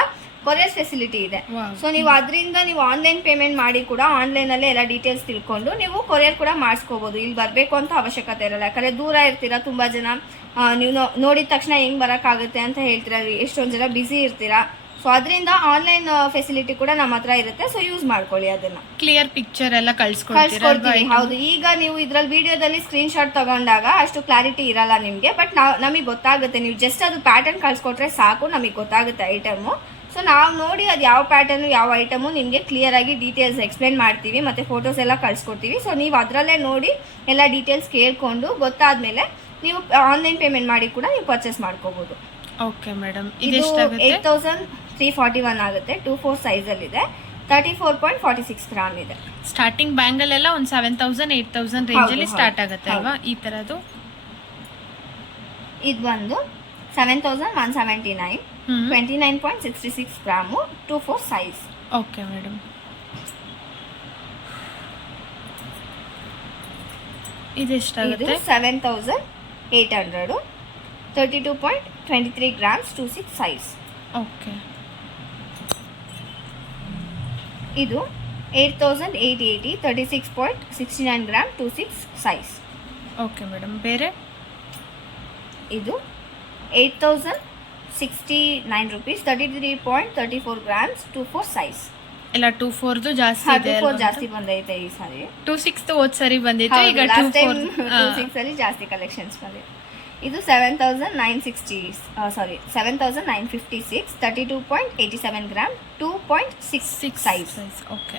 ಕೊರಿಯರ್ ಫೆಸಿಲಿಟಿ ಇದೆ. ಸೊ ನೀವು ಅದರಿಂದ ನೀವು ಆನ್ಲೈನ್ ಪೇಮೆಂಟ್ ಮಾಡಿ ಕೂಡ ಆನ್ಲೈನಲ್ಲೇ ಎಲ್ಲ ಡೀಟೇಲ್ಸ್ ತಿಳ್ಕೊಂಡು ನೀವು ಕೊರಿಯರ್ ಕೂಡ ಮಾಡಿಸ್ಕೋಬೋದು. ಇಲ್ಲಿ ಬರಬೇಕು ಅಂತ ಅವಶ್ಯಕತೆ ಇರಲ್ಲ. ಯಾಕಂದರೆ ದೂರ ಇರ್ತೀರಾ, ತುಂಬ ಜನ ನೀವು ನೋಡಿದ ತಕ್ಷಣ ಹೆಂಗೆ ಬರೋಕ್ಕಾಗುತ್ತೆ ಅಂತ ಹೇಳ್ತೀರಾ, ಎಷ್ಟೊಂದು ಜನ ಬ್ಯುಸಿ ಇರ್ತೀರಾ. ಸೊ ಅದರಿಂದ ಆನ್ಲೈನ್ ಫೆಸಿಲಿಟಿ ಕೂಡ ನಮ್ಮ ಹತ್ರ ಇರುತ್ತೆ. ಸೊ ಯೂಸ್ ಮಾಡ್ಕೊಳ್ಳಿ, ಅದನ್ನ ಕ್ಲಿಯರ್ ಪಿಕ್ಚರ್ ಎಲ್ಲ ಕಳ್ಸ್ಕೊಡ್ತೀವಿ. ಹೌದು, ಈಗ ನೀವು ಇದ್ರಲ್ಲಿ ವಿಡಿಯೋದಲ್ಲಿ ಸ್ಕ್ರೀನ್ಶಾಟ್ ತಗೊಂಡಾಗ ಅಷ್ಟು ಕ್ಲಾರಿಟಿ ಇರಲ್ಲ ನಿಮಗೆ, ಬಟ್ ನಮಗೆ ಗೊತ್ತಾಗುತ್ತೆ. ನೀವು ಜಸ್ಟ್ ಅದು ಪ್ಯಾಟರ್ನ್ ಕಳ್ಸ್ಕೊಟ್ರೆ ಸಾಕು, ನಮಗೆ ಗೊತ್ತಾಗುತ್ತೆ ಐಟಮು. ಸೊ ನಾವು ನೋಡಿ ಅದು ಯಾವ ಪ್ಯಾಟರ್ನು ಯಾವ ಐಟಮು ನಿಮಗೆ ಕ್ಲಿಯರ್ ಆಗಿ ಡೀಟೇಲ್ಸ್ ಎಕ್ಸ್ಪ್ಲೇನ್ ಮಾಡ್ತೀವಿ, ಮತ್ತು ಫೋಟೋಸ್ ಎಲ್ಲ ಕಳ್ಸ್ಕೊಡ್ತೀವಿ. ಸೊ ನೀವು ಅದರಲ್ಲೇ ನೋಡಿ ಎಲ್ಲ ಡೀಟೇಲ್ಸ್ ಕೇಳಿಕೊಂಡು ಗೊತ್ತಾದ್ಮೇಲೆ ನೀವು ಆನ್ಲೈನ್ ಪೇಮೆಂಟ್ ಮಾಡಿ ಕೂಡ ನೀವು ಪರ್ಚೇಸ್ ಮಾಡ್ಕೋಬೋದು. ಓಕೆ ಮೇಡಮ್, ಇದು 8341 ಆಗುತ್ತೆ, 24 ಸೈಜಲ್ಲಿದೆ, 34.46 ಗ್ರಾಮ್ ಇದೆ. ಸ್ಟಾರ್ಟಿಂಗ್ ಬ್ಯಾಂಗಲ್ ಎಲ್ಲ ಒಂದು 7000 8000 ರೇಂಜ್ ಅಲ್ಲಿ ಸ್ಟಾರ್ಟ್ ಆಗುತ್ತೆ ಅಲ್ವಾ ಈ ತರದ್ದು? ಇದು ಬಂದು 7179, 29.66 ಗ್ರಾಮು, 24 ಸೈಜ್. Okay madam. ಇದೆಷ್ಟಾಗುತ್ತೆ? 7800, 32.23 ಗ್ರಾಮ್ಸ್, 26 ಸೈಜ್. ಓಕೆ. ಇದು 8880, 36.69 ಗ್ರಾಮ್, 26 ಸೈಜ್. Okay madam. ಬೇರೆ ಇದು 8069 rupees, 33.34 ಗ್ರಾಮ್ಸ್, 24 ಸೈಜ್. ಎಲ್ಲ 24ದು ಜಾಸ್ತಿ ಇದೆ, 24 ಜಾಸ್ತಿ ಬಂದೈತೆ ಈ ಸಾರಿ. 26 ಹೋದ್ ಸರಿ ಬಂದಿತ್ತು, ಈಗ 26 ಅಲ್ಲಿ ಜಾಸ್ತಿ ಕಲೆಕ್ಷನ್ಸ್ ಬಂದಿದೆ. ಇದು 7956, 32.87 ಗ್ರಾಮ್, 2.66 ಸೈಜ್. ಓಕೆ.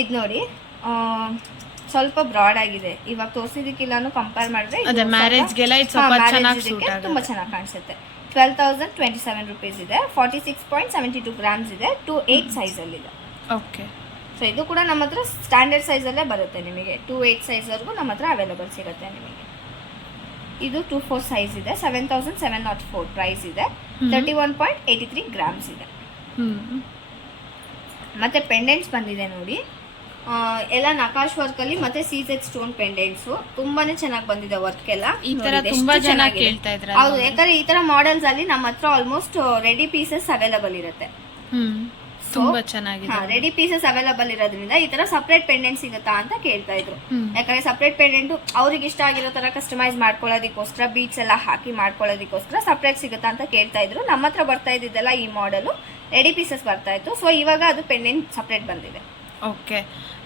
ಇದು ನೋಡಿ ಸ್ವಲ್ಪ ಬ್ರಾಡ್ ಆಗಿದೆ. ಇವಾಗ ತೋರಿಸಿದಕ್ಕಿಲ್ಲಾನು ಕಂಪೇರ್ ಮಾಡಿದ್ರೆ ಮ್ಯಾರೇಜ್ಗೆಲ್ಲ ತುಂಬಾ ಚೆನ್ನಾಗಿ ಕಾಣಿಸುತ್ತೆ. 12,027 rupees ಇದೆ, 46.72 ಗ್ರಾಮ್ಸ್ ಇದೆ, 28 ಸೈಜ್ ಅಲ್ಲಿ ಇದೆ. ಓಕೆ. ಸೊ ಇದು ಕೂಡ ನಮ್ಮ ಹತ್ರ ಸ್ಟ್ಯಾಂಡರ್ಡ್ ಸೈಜಲ್ಲೇ ಬರುತ್ತೆ ನಿಮಗೆ. 28 ಸೈಜ್ವರೆಗೂ ನಮ್ಮ ಹತ್ರ ಅವೈಲೇಬಲ್ ಸಿಗುತ್ತೆ ನಿಮಗೆ. ಇದು 24 ಸೈಜ್ ಇದೆ, 7704 ಪ್ರೈಸ್ ಇದೆ, 31.83 ಗ್ರಾಮ್ಸ್ ಇದೆ. ಮತ್ತೆ ಪೆಂಡೆಂಟ್ಸ್ ಬಂದಿದೆ ನೋಡಿ, ಎಲ್ಲ ನಕಾಶ್ ವರ್ಕ್ ಅಲ್ಲಿ ಮತ್ತೆ ಸೀಸೆಡ್ ಸ್ಟೋನ್ ಪೆಂಡೆಂಟ್ಸ್ ತುಂಬಾನೇ ಚೆನ್ನಾಗಿ ಬಂದಿದೆ. ವರ್ಕ್ ಎಲ್ಲ ತುಂಬಾ ಜನ ಕೇಳ್ತಾ ಇದ್ದಾರೆ. ಹೌದು, ಯಾಕಂದ್ರೆ ಈ ತರ ಮಾಡೆಲ್ಸ್ ಅಲ್ಲಿ ನಮ್ಮ ಹತ್ರ ಆಲ್ಮೋಸ್ಟ್ ರೆಡಿ ಪೀಸಸ್ ಅವೈಲೇಬಲ್ ಇರುತ್ತೆ. ತುಂಬಾ ಚೆನ್ನಾಗಿದೆ. ರೆಡಿ ಪೀಸಸ್ ಅವೈಲೇಬಲ್ ಇರೋದ್ರಿಂದ ಈ ತರ ಸಪರೇಟ್ ಪೆಂಡೆಂಟ್ ಸಿಗುತ್ತಾ ಅಂತ ಕೇಳ್ತಾ ಇದ್ರು. ಯಾಕಂದ್ರೆ ಸಪರೇಟ್ ಪೆಂಡೆಂಟ್ ಅವ್ರಿಗೆ ಇಷ್ಟ ಆಗಿರೋ ತರ ಕಸ್ಟಮೈಸ್ ಮಾಡ್ಕೊಳ್ಳೋದಕ್ಕೋಸ್ಕರ, ಬೀಟ್ಸ್ ಎಲ್ಲ ಹಾಕಿ ಮಾಡ್ಕೊಳ್ಳೋದಕ್ಕೋಸ್ಕರ ಸಪರೇಟ್ ಸಿಗುತ್ತಾ ಅಂತ ಕೇಳ್ತಾ ಇದ್ರು. ನಮ್ಮ ಹತ್ರ ಬರ್ತಾ ಇದ್ದಿದ್ದೆಲ್ಲ ಈ ಮಾಡೆಲ್ ರೆಡಿ ಪೀಸಸ್ ಬರ್ತಾ ಇತ್ತು. ಸೊ ಇವಾಗ ಅದು ಪೆಂಡೆಂಟ್ ಸಪರೇಟ್ ಬಂದಿದೆ. ಓಕೆ.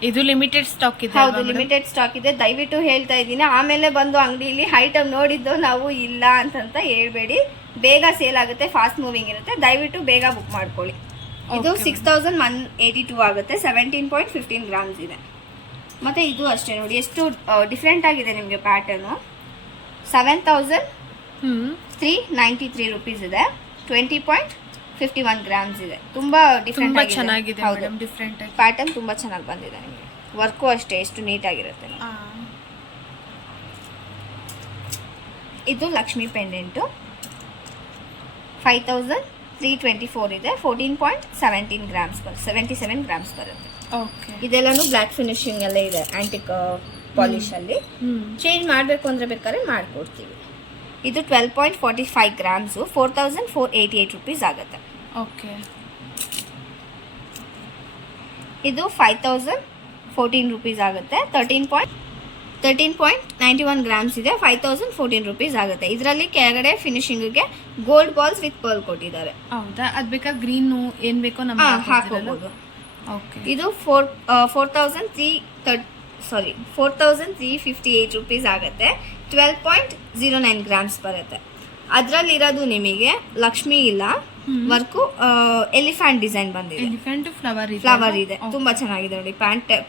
ಇದು ಲಿಮಿಟೆಡ್ ಸ್ಟಾಕ್ ಇದೆ? ಹೌದು, ಲಿಮಿಟೆಡ್ ಸ್ಟಾಕ್ ಇದೆ. ದಯವಿಟ್ಟು ಹೇಳ್ತಾ ಇದ್ದೀನಿ, ಆಮೇಲೆ ಬಂದು ಅಂಗಡಿಲಿ ಐಟಮ್ ನೋಡಿದ್ದು ನಾವು ಇಲ್ಲ ಅಂತಂತ ಹೇಳ್ಬೇಡಿ. ಬೇಗ ಸೇಲ್ ಆಗುತ್ತೆ, ಫಾಸ್ಟ್ ಮೂವಿಂಗ್ ಇರುತ್ತೆ. ದಯವಿಟ್ಟು ಬೇಗ ಬುಕ್ ಮಾಡ್ಕೊಳ್ಳಿ. ಇದು 6182 ಆಗುತ್ತೆ, 17.15 ಗ್ರಾಮ್ಸ್ ಇದೆ. ಮತ್ತೆ ಇದು ಅಷ್ಟೇ ನೋಡಿ, ಎಷ್ಟು ಡಿಫ್ರೆಂಟ್ ಆಗಿದೆ ನಿಮಗೆ ಪ್ಯಾಟರ್ನು. 7393 rupees ಇದೆ, 20.51 ಗ್ರಾಮ್ಸ್ ಇದೆ. ತುಂಬಾ ಡಿಫ್ರೆಂಟ್ ಚೆನ್ನಾಗಿದೆ. ಪ್ಯಾಟರ್ನ್ ತುಂಬಾ ಚೆನ್ನಾಗಿ ಬಂದಿದೆ ನಿಮಗೆ. ವರ್ಕು ಅಷ್ಟೇ ಎಷ್ಟು ನೀಟಾಗಿರುತ್ತೆ. ಇದು ಲಕ್ಷ್ಮಿ ಪೆಂಡೆಂಟು, 5324 ಇದೆ, 14.17 ಗ್ರಾಮ್ಸ್ 77 ಗ್ರಾಮ್ಸ್ ಬರುತ್ತೆ. ಓಕೆ. ಇದೆಲ್ಲಾನು ಬ್ಲ್ಯಾಕ್ ಫಿನಿಶಿಂಗ್ ಎಲ್ಲ ಇದೆ, ಆಂಟಿಕ್ ಪಾಲಿಶ್ ಅಲ್ಲಿ. ಚೇಂಜ್ ಮಾಡಬೇಕು ಅಂದ್ರೆ ಬೇಕಾದ್ರೆ ಮಾಡ್ಕೊಡ್ತೀವಿ. ಇದು 12.45 ಗ್ರಾಮ್ಸು, 4488 rupees ಆಗುತ್ತೆ. ಓಕೆ. ಇದು 5014 ರುಪೀಸ್ ಆಗುತ್ತೆ. 13.91 ಗ್ರಾಮ್ಸ್ ಇದೆ. 5014 ರುಪೀಸ್ ಆಗುತ್ತೆ. ಇದರಲ್ಲಿ ಕೆಳಗಡೆ ಫಿನಿಶಿಂಗ್ಗೆ ಗೋಲ್ಡ್ ಬಾಲ್ಸ್ ವಿತ್ ಪರ್ಲ್ ಕೊಟ್ಟಿದ್ದಾರೆ. ಹೌದಾ, ಅದು ಬೇಕಾದ್ರೆ ಗ್ರೀನು ಏನು ಬೇಕೋ ನಮ್ಗೆ ಹಾಕೋಬಹುದು. ಓಕೆ, ಇದು 4,358 ರುಪೀಸ್ ಆಗುತ್ತೆ. 12.09 ಗ್ರಾಮ್ಸ್ ಬರುತ್ತೆ. ಅದರಲ್ಲಿರೋದು ನಿಮಗೆ ಲಕ್ಷ್ಮಿ ಇಲ್ಲ ವರ್ಕು, ಎಲಿಫೆಂಟ್ ಡಿಸೈನ್ ಬಂದಿದೆ. ಎಲಿಫೆಂಟ್ ಫ್ಲವರ್ ಇದೆ. ತುಂಬಾ ಚೆನ್ನಾಗಿದೆ ನೋಡಿ.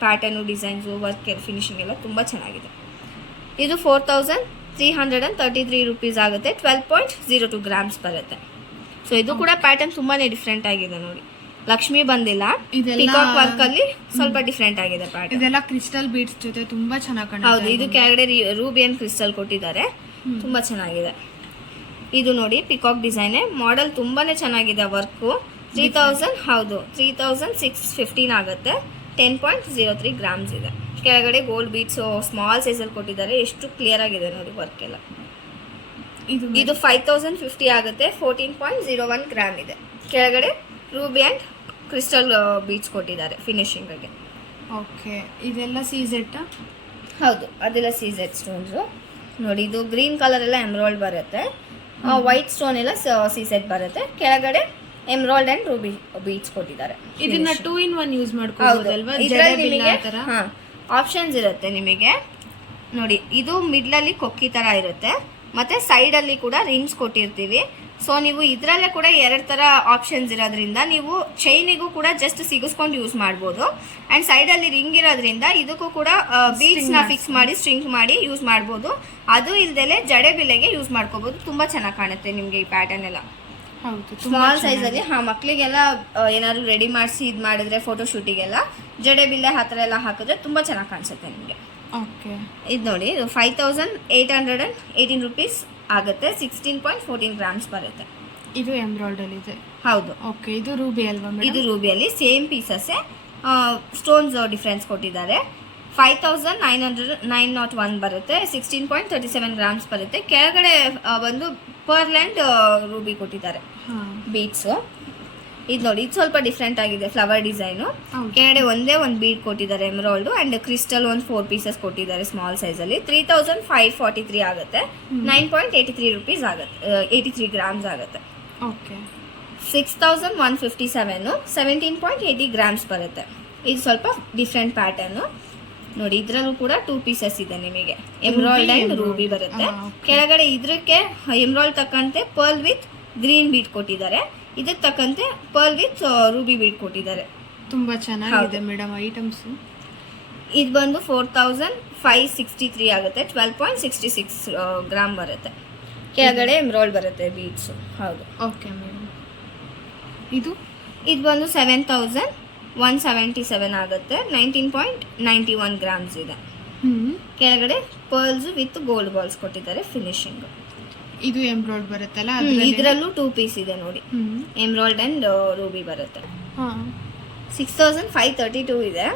ಪ್ಯಾಟರ್ನು, ಡಿಸೈನ್ಸು, ವರ್ಕ್, ಫಿನಿಶಿಂಗ್ ಎಲ್ಲ ತುಂಬಾ ಚೆನ್ನಾಗಿದೆ. ಇದು 4,333 ರುಪೀಸ್ ಆಗುತ್ತೆ. 12.02 ಗ್ರಾಮ್ಸ್ ಬರುತ್ತೆ. ಸೊ ಇದು ಕೂಡ ಪ್ಯಾಟರ್ನ್ ತುಂಬಾನೇ ಡಿಫ್ರೆಂಟ್ ಆಗಿದೆ ನೋಡಿ. ಲಕ್ಷ್ಮಿ ಬಂದಿಲ್ಲ, ಪಿಕಾಕ್ ವರ್ಕ್ ಅಲ್ಲಿ ಸ್ವಲ್ಪ ಡಿಫ್ರೆಂಟ್ ಆಗಿದೆ ಪ್ಯಾಟರ್ನ್. ಇದೆಲ್ಲ ಕ್ರಿಸ್ಟಲ್ ಬೀಡ್ಸ್ ಜೊತೆ ತುಂಬಾ ಚೆನ್ನಾಗಿ ಕಾಣುತ್ತೆ. ಹೌದು, ಇದು ಕೆಳಗಡೆ ರೂಬಿಯನ್ ಕ್ರಿಸ್ಟಲ್ ಕೊಟ್ಟಿದ್ದಾರೆ. ತುಂಬಾ ಚೆನ್ನಾಗಿದೆ. ಇದು ನೋಡಿ ಪಿಕಾಕ್ ಡಿಸೈನ್ ಮಾಡೆಲ್ ತುಂಬಾನೇ ಚೆನ್ನಾಗಿದೆ. ವರ್ಕು 3,615 ಆಗುತ್ತೆ. 10.03 ಗ್ರಾಮ್ಸ್ ಇದೆ. ಕೆಳಗಡೆ ಗೋಲ್ಡ್ ಬೀಡ್ಸ್ ಸ್ಮಾಲ್ ಸೈಜಲ್ಲಿ ಕೊಟ್ಟಿದ್ದಾರೆ. ಎಷ್ಟು ಕ್ಲಿಯರ್ ಆಗಿದೆ ನೋಡಿ ವರ್ಕ್ ಎಲ್ಲ. ಇದು 5,050 ಆಗುತ್ತೆ. 14.01 ಗ್ರಾಮ್ ಇದೆ. ಕೆಳಗಡೆ ರೂಬಿ ಅಂಡ್ ಕ್ರಿಸ್ಟಲ್ ಬೀಡ್ಸ್ ಕೊಟ್ಟಿದ್ದಾರೆ ಫಿನಿಶಿಂಗ್ಗೆ. ಓಕೆ, ಇದೆಲ್ಲ ಸೀಸೆಟ್. ಹೌದು, ಅದೆಲ್ಲ ಸೀಸೆಟ್ ಸ್ಟೋನ್ಸು ನೋಡಿ. ಇದು ಗ್ರೀನ್ ಕಲರ್ ಎಲ್ಲ ಎಮ್ರಾಲ್ಡ್ ಬರುತ್ತೆ. ವೈಟ್ ಸ್ಟೋನ್ ಎಲ್ಲ ಸೀಸೆಟ್ ಬರುತ್ತೆ. ಕೆಳಗಡೆ ಎಮ್ರಾಲ್ಡ್ ಅಂಡ್ ರೂಬಿ ಬೀಡ್ಸ್ ಕೊಟ್ಟಿದ್ದಾರೆ. ಇದನ್ನ 2-in-1 ಯೂಸ್ ಮಾಡ್ಕೋಬಹುದಲ್ವಾ? ಆಪ್ಷನ್ಸ್ ಇರುತ್ತೆ ನಿಮಗೆ ನೋಡಿ. ಇದು ಮಿಡ್ಲಲ್ಲಿ ಕೊಕ್ಕಿ ತರ ಇರುತ್ತೆ, ಮತ್ತೆ ಸೈಡ್ ಅಲ್ಲಿ ಕೂಡ ರಿಂಗ್ಸ್ ಕೊಟ್ಟಿರ್ತೀವಿ. ಸೊ ನೀವು ಇದರಲ್ಲೇ ಕೂಡ 2 ತರ ಆಪ್ಷನ್ಸ್ ಇರೋದ್ರಿಂದ ನೀವು ಚೈನಿಗೂ ಕೂಡ ಜಸ್ಟ್ ಸಿಗಿಸ್ಕೊಂಡು ಯೂಸ್ ಮಾಡ್ಬೋದು. ಅಂಡ್ ಸೈಡ್ ಅಲ್ಲಿ ರಿಂಗ್ ಇರೋದ್ರಿಂದ ಇದಕ್ಕೂ ಕೂಡ ಬೀಡ್ಸ್ ನ ಫಿಕ್ಸ್ ಮಾಡಿ ಸ್ಟ್ರಿಂಗ್ ಮಾಡಿ ಯೂಸ್ ಮಾಡ್ಬೋದು. ಅದು ಇಲ್ದಲೆ ಜಡೆ ಬಿಲೆಗೆ ಯೂಸ್ ಮಾಡ್ಕೋಬಹುದು. ತುಂಬಾ ಚೆನ್ನಾಗಿ ಕಾಣುತ್ತೆ ನಿಮ್ಗೆ ಈ ಪ್ಯಾಟರ್ನ್ ಎಲ್ಲ. ಹೌದು, ಸ್ಮಾಲ್ ಸೈಜ್ ಅಲ್ಲಿ. ಮಕ್ಳಿಗೆಲ್ಲ ಏನಾದ್ರು ರೆಡಿ ಮಾಡಿಸಿ ಇದು ಮಾಡಿದ್ರೆ ಫೋಟೋ ಶೂಟಿಗೆಲ್ಲ ಜಡೆ ಬಿಲ್ಲೆ ಆ ಥರ ಎಲ್ಲ ಹಾಕಿದ್ರೆ ತುಂಬಾ ಚೆನ್ನಾಗಿ ಕಾಣಿಸುತ್ತೆ ನಿಮಗೆ. ಓಕೆ, ಇದು ನೋಡಿ. ಇದು 5,818 ರುಪೀಸ್ ಆಗುತ್ತೆ. 16.14 ಗ್ರಾಮ್ಸ್ ಬರುತ್ತೆ. ಇದು ಎಮ್ರಾಲ್ಡ್ ಅಲ್ಲಿ ಇದೆ. ಹೌದು. ಓಕೆ, ಇದು ರೂಬಿ ಅಲ್ವಾ? ಇದು ರೂಬಿಯಲ್ಲಿ ಸೇಮ್ ಪೀಸಸ್, ಸ್ಟೋನ್ಸ್ ಡಿಫ್ರೆನ್ಸ್ ಕೊಟ್ಟಿದ್ದಾರೆ. 5,901 ಬರುತ್ತೆ. 16.37 ಗ್ರಾಮ್ಸ್ ಬರುತ್ತೆ. ಕೆಳಗಡೆ ಬಂದು ಪರ್ಲ್ ಅಂಡ್ ರೂಬಿ ಕೊಟ್ಟಿದ್ದಾರೆ ಬೀಡ್ಸು. ಇದು ನೋಡಿ, ಇದು ಸ್ವಲ್ಪ ಡಿಫ್ರೆಂಟ್ ಆಗಿದೆ. Flower design. ಕೆಳಗಡೆ ಒಂದೇ ಒಂದು ಬೀಡ್ ಕೊಟ್ಟಿದ್ದಾರೆ ಎಮರಾಲ್ಡ್ ಅಂಡ್ ಕ್ರಿಸ್ಟಲ್ ಒಂದು 4 ಪೀಸಸ್ ಕೊಟ್ಟಿದ್ದಾರೆ ಸ್ಮಾಲ್ ಸೈಜ್ ಅಲ್ಲಿ. 3,543 ಆಗುತ್ತೆ. 9.83 ರುಪೀಸ್ ಆಗುತ್ತೆ. 83 ಗ್ರಾಮ್ಸ್ ಆಗುತ್ತೆ. ಓಕೆ, 6,157 17.80 ಗ್ರಾಮ್ಸ್ ಬರುತ್ತೆ. ಇದು ಸ್ವಲ್ಪ ಡಿಫ್ರೆಂಟ್ ಪ್ಯಾಟರ್ನು ನೋಡಿ. ಇದ್ರಲ್ಲೂ ಕೂಡ 2 ಪೀಸಸ್ ಇದೆ ನಿಮಗೆ. ಎಮ್ರಾಲ್ಡ್ ಅಂಡ್ ರೂಬಿ ಬರುತ್ತೆ. ಕೆಳಗಡೆ ಇದಕ್ಕೆ ಎಮ್ರಾಲ್ಡ್ ತಕ್ಕಂತೆ ಪರ್ಲ್ ವಿತ್ ಗ್ರೀನ್ ಬೀಡ್ ಕೊಟ್ಟಿದ್ದಾರೆ. ಇದಕ್ಕೆ ತಕ್ಕಂತೆ ಪರ್ಲ್ ವಿತ್ ರೂಬಿ ಬೀಡ್ ಕೊಟ್ಟಿದ್ದಾರೆ. ತುಂಬಾ ಚೆನ್ನಾಗಿದೆ ಮೇಡಮ್ ಐಟಮ್ಸ್. ಇದು ಬಂದು 4,563 ಆಗುತ್ತೆ. 12.66 ಗ್ರಾಮ್ ಬರುತ್ತೆ. ಕೆಳಗಡೆ ಎಮ್ರಾಲ್ಡ್ ಬರುತ್ತೆ ಬೀಡ್ಸ್. ಹೌದು. ಓಕೆ ಮೇಡಮ್, ಇದು ಬಂದು 7,177 ಆಗುತ್ತೆ. 19.91 ಗ್ರಾಮ್ಸ್ ಇದೆ. ಕೆಳಗಡೆ ಪರ್ಲ್ಸ್ ವಿತ್ ಗೋಲ್ಡ್ ಬಾಲ್ಸ್ ಕೊಟ್ಟಿದ್ದಾರೆ ಫಿನಿಶಿಂಗ್. ಇದು ಎಮ್ರಾಲ್ಡ್ ಬರುತ್ತಲ್ಲ, ಇದರಲ್ಲೂ 2 ಪೀಸ್ ಇದೆ ನೋಡಿ. ಎಮ್ರಾಲ್ಡ್ ಅಂಡ್ ರೂಬಿ ಬರುತ್ತೆ. 6,532 ಇದೆ.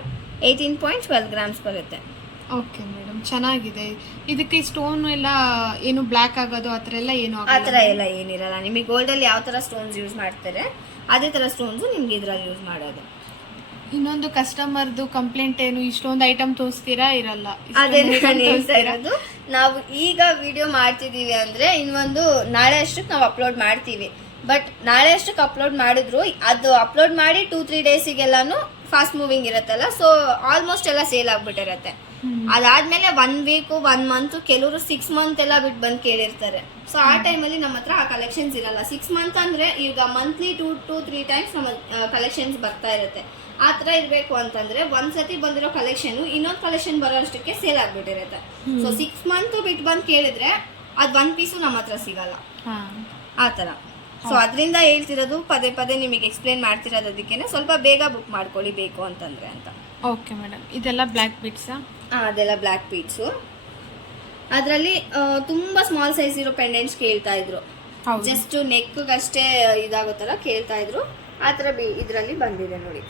18.12 ಗ್ರಾಮ್ಸ್ ಬರುತ್ತೆ. ಓಕೆ ಮೇಡಮ್, ಚೆನ್ನಾಗಿದೆ. ಇದಕ್ಕೆ ಸ್ಟೋನ್ ಎಲ್ಲ ಏನು ಬ್ಲ್ಯಾಕ್ ಆಗೋದು ಆ ಥರ ಎಲ್ಲ ಏನು ಆ ಥರ ಎಲ್ಲ ಏನಿರಲ್ಲ. ನಿಮಗೆ ಗೋಲ್ಡಲ್ಲಿ ಯಾವ ಥರ ಸ್ಟೋನ್ಸ್ ಯೂಸ್ ಮಾಡ್ತಾರೆ ಅದೇ ಥರ ಸ್ಟೋನ್ಸು ನಿಮ್ಗೆ ಇದರಲ್ಲಿ ಯೂಸ್ ಮಾಡೋದು. ಇನ್ನೊಂದು ಕಸ್ಟಮರ್ದು ಕಂಪ್ಲೇಂಟ್ ಏನು, ಇಷ್ಟೊಂದು ಐಟಮ್ ತೋರಿಸ್ತೀರಾ ಇರಲ್ಲ? ಅದೇ ನಾನು ಹೇಳ್ತಾ ಇರೋದು. ನಾವು ಈಗ ವಿಡಿಯೋ ಮಾಡ್ತಿದ್ದೀವಿ ಅಂದರೆ ಇನ್ನೊಂದು ನಾಳೆ ಅಷ್ಟಕ್ಕೆ ನಾವು ಅಪ್ಲೋಡ್ ಮಾಡ್ತೀವಿ. ಬಟ್ ನಾಳೆ ಅಷ್ಟಕ್ಕೆ ಅಪ್ಲೋಡ್ ಮಾಡಿದ್ರು ಅದು ಅಪ್ಲೋಡ್ ಮಾಡಿ 2-3 ಡೇಸಿಗೆಲ್ಲಾನು ಫಾಸ್ಟ್ ಮೂವಿಂಗ್ ಇರುತ್ತಲ್ಲ. ಸೊ ಆಲ್ಮೋಸ್ಟ್ ಎಲ್ಲ ಸೇಲ್ ಆಗ್ಬಿಟ್ಟಿರತ್ತೆ. ಅದಾದ್ಮೇಲೆ 1 ವೀಕು 1 ಮಂತ್, ಕೆಲವರು 6 ಮಂತ್ ಎಲ್ಲ ಬಿಟ್ಟು ಬಂದು ಕೇಳಿರ್ತಾರೆ. ಸೊ ಆ ಟೈಮಲ್ಲಿ ನಮ್ಮ ಹತ್ರ ಆ ಕಲೆಕ್ಷನ್ಸ್ ಇರಲ್ಲ. 6 ಮಂತ್ ಅಂದರೆ ಈಗ ಮಂತ್ಲಿ 2-3 ಟೈಮ್ಸ್ ನಮ್ಮ ಕಲೆಕ್ಷನ್ಸ್ ಬರ್ತಾ ಇರುತ್ತೆ. ಆ ಥರ ಇರಬೇಕು ಅಂತಂದ್ರೆ ಒಂದ್ಸತಿ ಬಂದಿರೋ ಕಲೆಕ್ಷನ್ ಇನ್ನೊಂದು ಕಲೆಕ್ಷನ್ ಬರೋ ಅಷ್ಟಕ್ಕೆ ಸೇಲ್ ಆಗ್ಬಿಟ್ಟಿರುತ್ತೆ. ಸೊ 6 ಮಂತ್ ಬಿಟ್ಟು ಬಂದು ಕೇಳಿದ್ರೆ ಅದು 1 ಪೀಸು ನಮ್ಮ ಹತ್ರ ಸಿಗಲ್ಲ ಆ ಥರ. ಸೊ ಅದರಿಂದ ಹೇಳ್ತಿರೋದು, ಪದೇ ಪದೇ ನಿಮಗೆ ಎಕ್ಸ್ಪ್ಲೇನ್ ಮಾಡ್ತಿರೋದು. ಅದಕ್ಕೇನೆ ಸ್ವಲ್ಪ ಬೇಗ ಬುಕ್ ಮಾಡ್ಕೊಳ್ಳಿ ಬೇಕು ಅಂತಂದ್ರೆ ಅಂತ. ಓಕೆ ಮೇಡಮ್, ಇದೆಲ್ಲ ಬ್ಲ್ಯಾಕ್ ಬೀಡ್ಸಾ? ಅದೆಲ್ಲ ಬ್ಲ್ಯಾಕ್ ಬೀಡ್ಸು. ಅದರಲ್ಲಿ ತುಂಬಾ ಸ್ಮಾಲ್ ಸೈಜ್ ಇರೋ ಪೆಂಡೆಂಟ್ಸ್ ಕೇಳ್ತಾ ಇದ್ರು. ಜಸ್ಟ್ ನೆಕ್ಗಷ್ಟೇ ಇದಾಗೋ ಥರ ಕೇಳ್ತಾ ಇದ್ರು. ಆ ಥರ ಇದರಲ್ಲಿ ಬಂದಿದೆ ನೋಡಿ.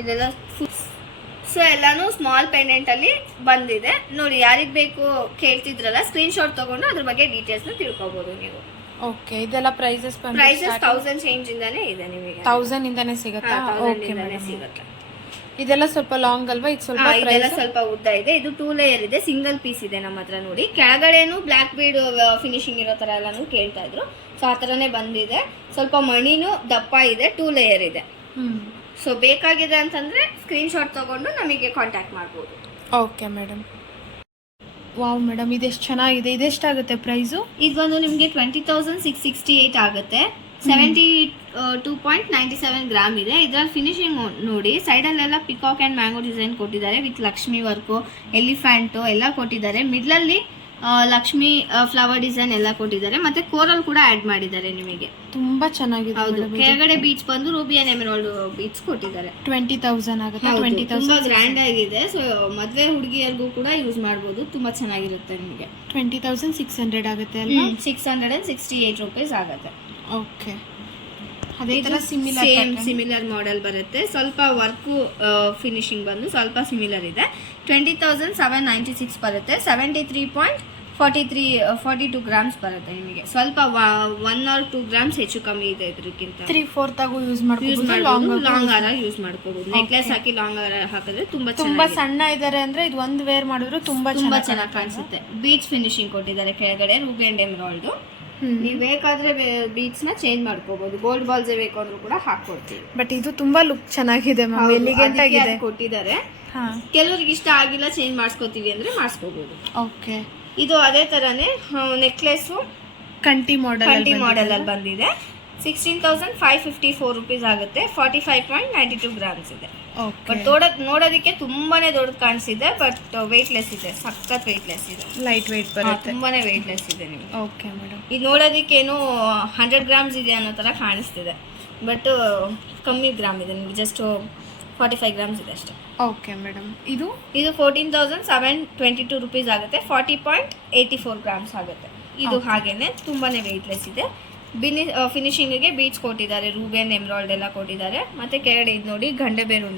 ಇದೆಲ್ಲ ಸೊ ಎಲ್ಲಾನು ಸ್ಮಾಲ್ ಪೆಂಡೆಂಟ್ ಅಲ್ಲಿ ಬಂದಿದೆ ನೋಡಿ. ಯಾರಿಗೆ ಬೇಕು ಕೇಳ್ತಿದ್ರಲ್ಲ, ಸ್ಕ್ರೀನ್ಶಾಟ್ ತಗೊಂಡು ಅದ್ರ ಬಗ್ಗೆ ಡೀಟೇಲ್ಸ್ನ ತಿಳ್ಕೊಬೋದು ನೀವು. ಓಕೆ, ಇದೆಲ್ಲ ಪ್ರೈಸಸ್ 1000 ಚೇಂಜ್ ಇಂದಾನೆ ಇದೆ ನಿಮಗೆ. 1000 ಇಂದಾನೆ ಸಿಗುತ್ತಾ? ಓಕೆ ಮೇಡಮ್, ಸಿಗುತ್ತೆ. ಇದೆಲ್ಲ ಸ್ವಲ್ಪ ಲಾಂಗ್ ಅಲ್ವಾ, ಇದು ಸ್ವಲ್ಪ ಇದೆಲ್ಲ ಸ್ವಲ್ಪ ಉದ್ದ ಇದೆ. ಇದು 2 ಲೇಯರ್ ಇದೆ, ಸಿಂಗಲ್ ಪೀಸ್ ಇದೆ ನಮ್ಮ ಹತ್ರ ನೋಡಿ. ಕೆಳಗಡೆನು ಬ್ಲಾಕ್ ಬೀಡ್ ಫಿನಿಶಿಂಗ್ ಇರೋ ತರ ಎಲ್ಲಾನು ಕೇಳ್ತಾ ಇದ್ರು. ಸೊ ಆ ತರನೇ ಬಂದಿದೆ. ಸ್ವಲ್ಪ ಮಣಿನೂ ದಪ್ಪ ಇದೆ, 2 ಲೇಯರ್ ಇದೆ. ಸೊ ಬೇಕಾಗಿದೆ ಅಂತಂದ್ರೆ ಸ್ಕ್ರೀನ್ ಶಾಟ್ ತಗೊಂಡು ನಮಗೆ ಕಾಂಟ್ಯಾಕ್ಟ್ ಮಾಡ್ಬೋದು. Okay madam. ವಾವ್ ಮೇಡಮ್, ಇದೆಷ್ಟು ಚೆನ್ನಾಗಿದೆ. ಇದೆಷ್ಟಾಗುತ್ತೆ ಪ್ರೈಸು? ಇದು ಬಂದು ನಿಮಗೆ 20,668 ಆಗುತ್ತೆ. 72.97 ಗ್ರಾಮ್ ಇದೆ. ಇದರಲ್ಲಿ ಫಿನಿಶಿಂಗ್ ನೋಡಿ, ಸೈಡಲ್ಲೆಲ್ಲ ಪಿಕಾಕ್ ಆ್ಯಂಡ್ ಮ್ಯಾಂಗೋ ಡಿಸೈನ್ ಕೊಟ್ಟಿದ್ದಾರೆ ವಿತ್ ಲಕ್ಷ್ಮಿ ವರ್ಕು, ಎಲಿಫ್ಯಾಂಟು ಎಲ್ಲ ಕೊಟ್ಟಿದ್ದಾರೆ. ಮಿಡ್ಲಲ್ಲಿ ಲಕ್ಷ್ಮಿ ಫ್ಲವರ್ ಡಿಸೈನ್ ಎಲ್ಲ ಕೊಟ್ಟಿದ್ದಾರೆ. ಮತ್ತೆ ಕೋರಲ್ ಕೂಡ ಆ್ಯಡ್ ಮಾಡಿದ್ದಾರೆ ನಿಮಗೆ. ತುಂಬಾ ಚೆನ್ನಾಗಿದೆ. ಹೌದು, ಕೆಳಗಡೆ ಬೀಚ್ ಬಂದು ರೂಬಿ ಆ್ಯಂಡ್ ಎಮರಾಲ್ಡ್ ಬೀಚ್ ಕೊಟ್ಟಿದ್ದಾರೆ. 20,000 ಆಗುತ್ತೆ. 20,000 ತುಂಬಾ ಗ್ರ್ಯಾಂಡ್ ಆಗಿದೆ. ಸೊ ಮದುವೆ ಹುಡುಗಿಯರಿಗೂ ಕೂಡ ಯೂಸ್ ಮಾಡ್ಬೋದು, ತುಂಬಾ ಚೆನ್ನಾಗಿರುತ್ತೆ ನಿಮಗೆ. 20,600 ಆಗುತ್ತೆ ಅಲ್ವಾ? 668 ರೂಪೀಸ್ ಆಗುತ್ತೆ. ಓಕೆ, ಅದೇ ತರ ಸಿಮಿಲರ್ ಮಾಡೆಲ್ ಬರುತ್ತೆ. ಸ್ವಲ್ಪ ವರ್ಕು ಫಿನಿಶಿಂಗ್ ಬಂದು ಸ್ವಲ್ಪ ಸಿಮಿಲರ್ ಇದೆ. 20,796 ಬರುತ್ತೆ. 73.42 ಗ್ರಾಮ್ಸ್ ಬರುತ್ತೆ ನಿಮಗೆ. ಸ್ವಲ್ಪ 1 or 2 ಗ್ರಾಮ್ಸ್ ಹೆಚ್ಚು ಕಮ್ಮಿ ಇದೆ. ಇದಕ್ಕಿಂತ 3/4 ಆಗೂ ಯೂಸ್ ಮಾಡ್ಬೋದು. ಲಾಂಗ್ ಹಾರ ಯೂಸ್ ಮಾಡ್ಕೋಬಹುದು. ನೆಕ್ಲೆಸ್ ಹಾಕಿ ಲಾಂಗ್ ಹಾರ ಹಾಕಿದ್ರೆ ತುಂಬಾ ಸಣ್ಣ ಇದಾರೆ ಅಂದ್ರೆ ಇದು ಒಂದು ವೇರ್ ಮಾಡಿದ್ರು ತುಂಬಾ ಚೆನ್ನಾಗಿ ಕಾಣಿಸುತ್ತೆ. ಬೀಚ್ ಫಿನಿಶಿಂಗ್ ಕೊಟ್ಟಿದ್ದಾರೆ ಕೆಳಗಡೆ, ರೂಬಿ ಅಂಡ್ ಎಮರಾಲ್ಡ್. ನೀವು ಬೇಕಾದ್ರೆ ಬೀಚ್ ನ ಚೇಂಜ್ ಮಾಡ್ಕೋಬಹುದು. ಗೋಲ್ಡ್ ಬಾಲ್ಸ್ ಬೇಕು ಅಂದ್ರೂ ಕೂಡ ಹಾಕೊಡ್ತೀವಿ. ಬಟ್ ಇದು ತುಂಬಾ ಲುಕ್ ಚೆನ್ನಾಗಿದೆ ಮ್ಯಾಮ್, ಎಲಿಗೆಂಟ್ ಆಗಿದೆ ಕೊಟ್ಟಿದ್ದಾರೆ. ಕೆಲವರಿಗೆ ಇಷ್ಟ ಆಗಿಲ್ಲ, ಚೇಂಜ್ ಮಾಡಿಸ್ಕೋತೀವಿ ಅಂದ್ರೆ ಮಾಡಿಸ್ಕೋಬಹುದು. ಓಕೆ, ಇದು ಅದೇ ತರನೇ ನೆಕ್ಲೆಸ್ ಕಂಟಿ ಮಾಡೆಲ್ ಅಲ್ಲಿ ಬಂದಿದೆ. 16,554 ರೂಪೀಸ್ ಆಗುತ್ತೆ. 45.92 ಗ್ರಾಮ್ಸ್ ಇದೆ. ಬಟ್ ನೋಡೋದಕ್ಕೆ ತುಂಬಾನೇ ದೊಡ್ಡದು ಕಾಣಿಸಿದೆ, ಬಟ್ ವೆಯ್ಟ್ಲೆಸ್ ಇದೆ, ಸಖತ್ ವೆಯ್ಟ್ಲೆಸ್ ಇದೆ, ಲೈಟ್ ವೆಯ್ಟ್ ಬರುತ್ತೆ, ತುಂಬಾನೇ ವೆಯ್ಟ್ಲೆಸ್ ಇದೆ ನಿಮಗೆ. Okay madam. ಇದು ನೋಡೋದಕ್ಕೇನು 100 ಗ್ರಾಮ್ಸ್ ಇದೆ ಅನ್ನೋ ತರ ಕಾಣಿಸ್ತಿದೆ, ಬಟ್ ಕಮ್ಮಿ ಗ್ರಾಮ್ ಇದೆ ನಿಮಗೆ. ಜಸ್ಟ್ 45 ಗ್ರಾಮ್ಸ್ ಇದೆ ಅಷ್ಟೇ. Okay madam. ಇದು 14,722 ರೂಪೀಸ್ ಆಗುತ್ತೆ. 40.84 ಗ್ರಾಮ್ಸ್ ಆಗುತ್ತೆ. ಇದು ಹಾಗೇನೆ ತುಂಬಾನೇ ವೆಯ್ಟ್ಲೆಸ್ ಇದೆ. ಫಿನಿಶಿಂಗ್ಗೆ ಬೀಚ್ ಕೊಟ್ಟಿದ್ದಾರೆ, ರೂಬಿ ಅಂಡ್ ಎಮರಾಲ್ಡ್ ಎಲ್ಲ ಕೊಟ್ಟಿದ್ದಾರೆ. ಮತ್ತೆ ಕೆಳಗಡೆ ಇದು ನೋಡಿ, ಗಂಡೆ ಬೇರು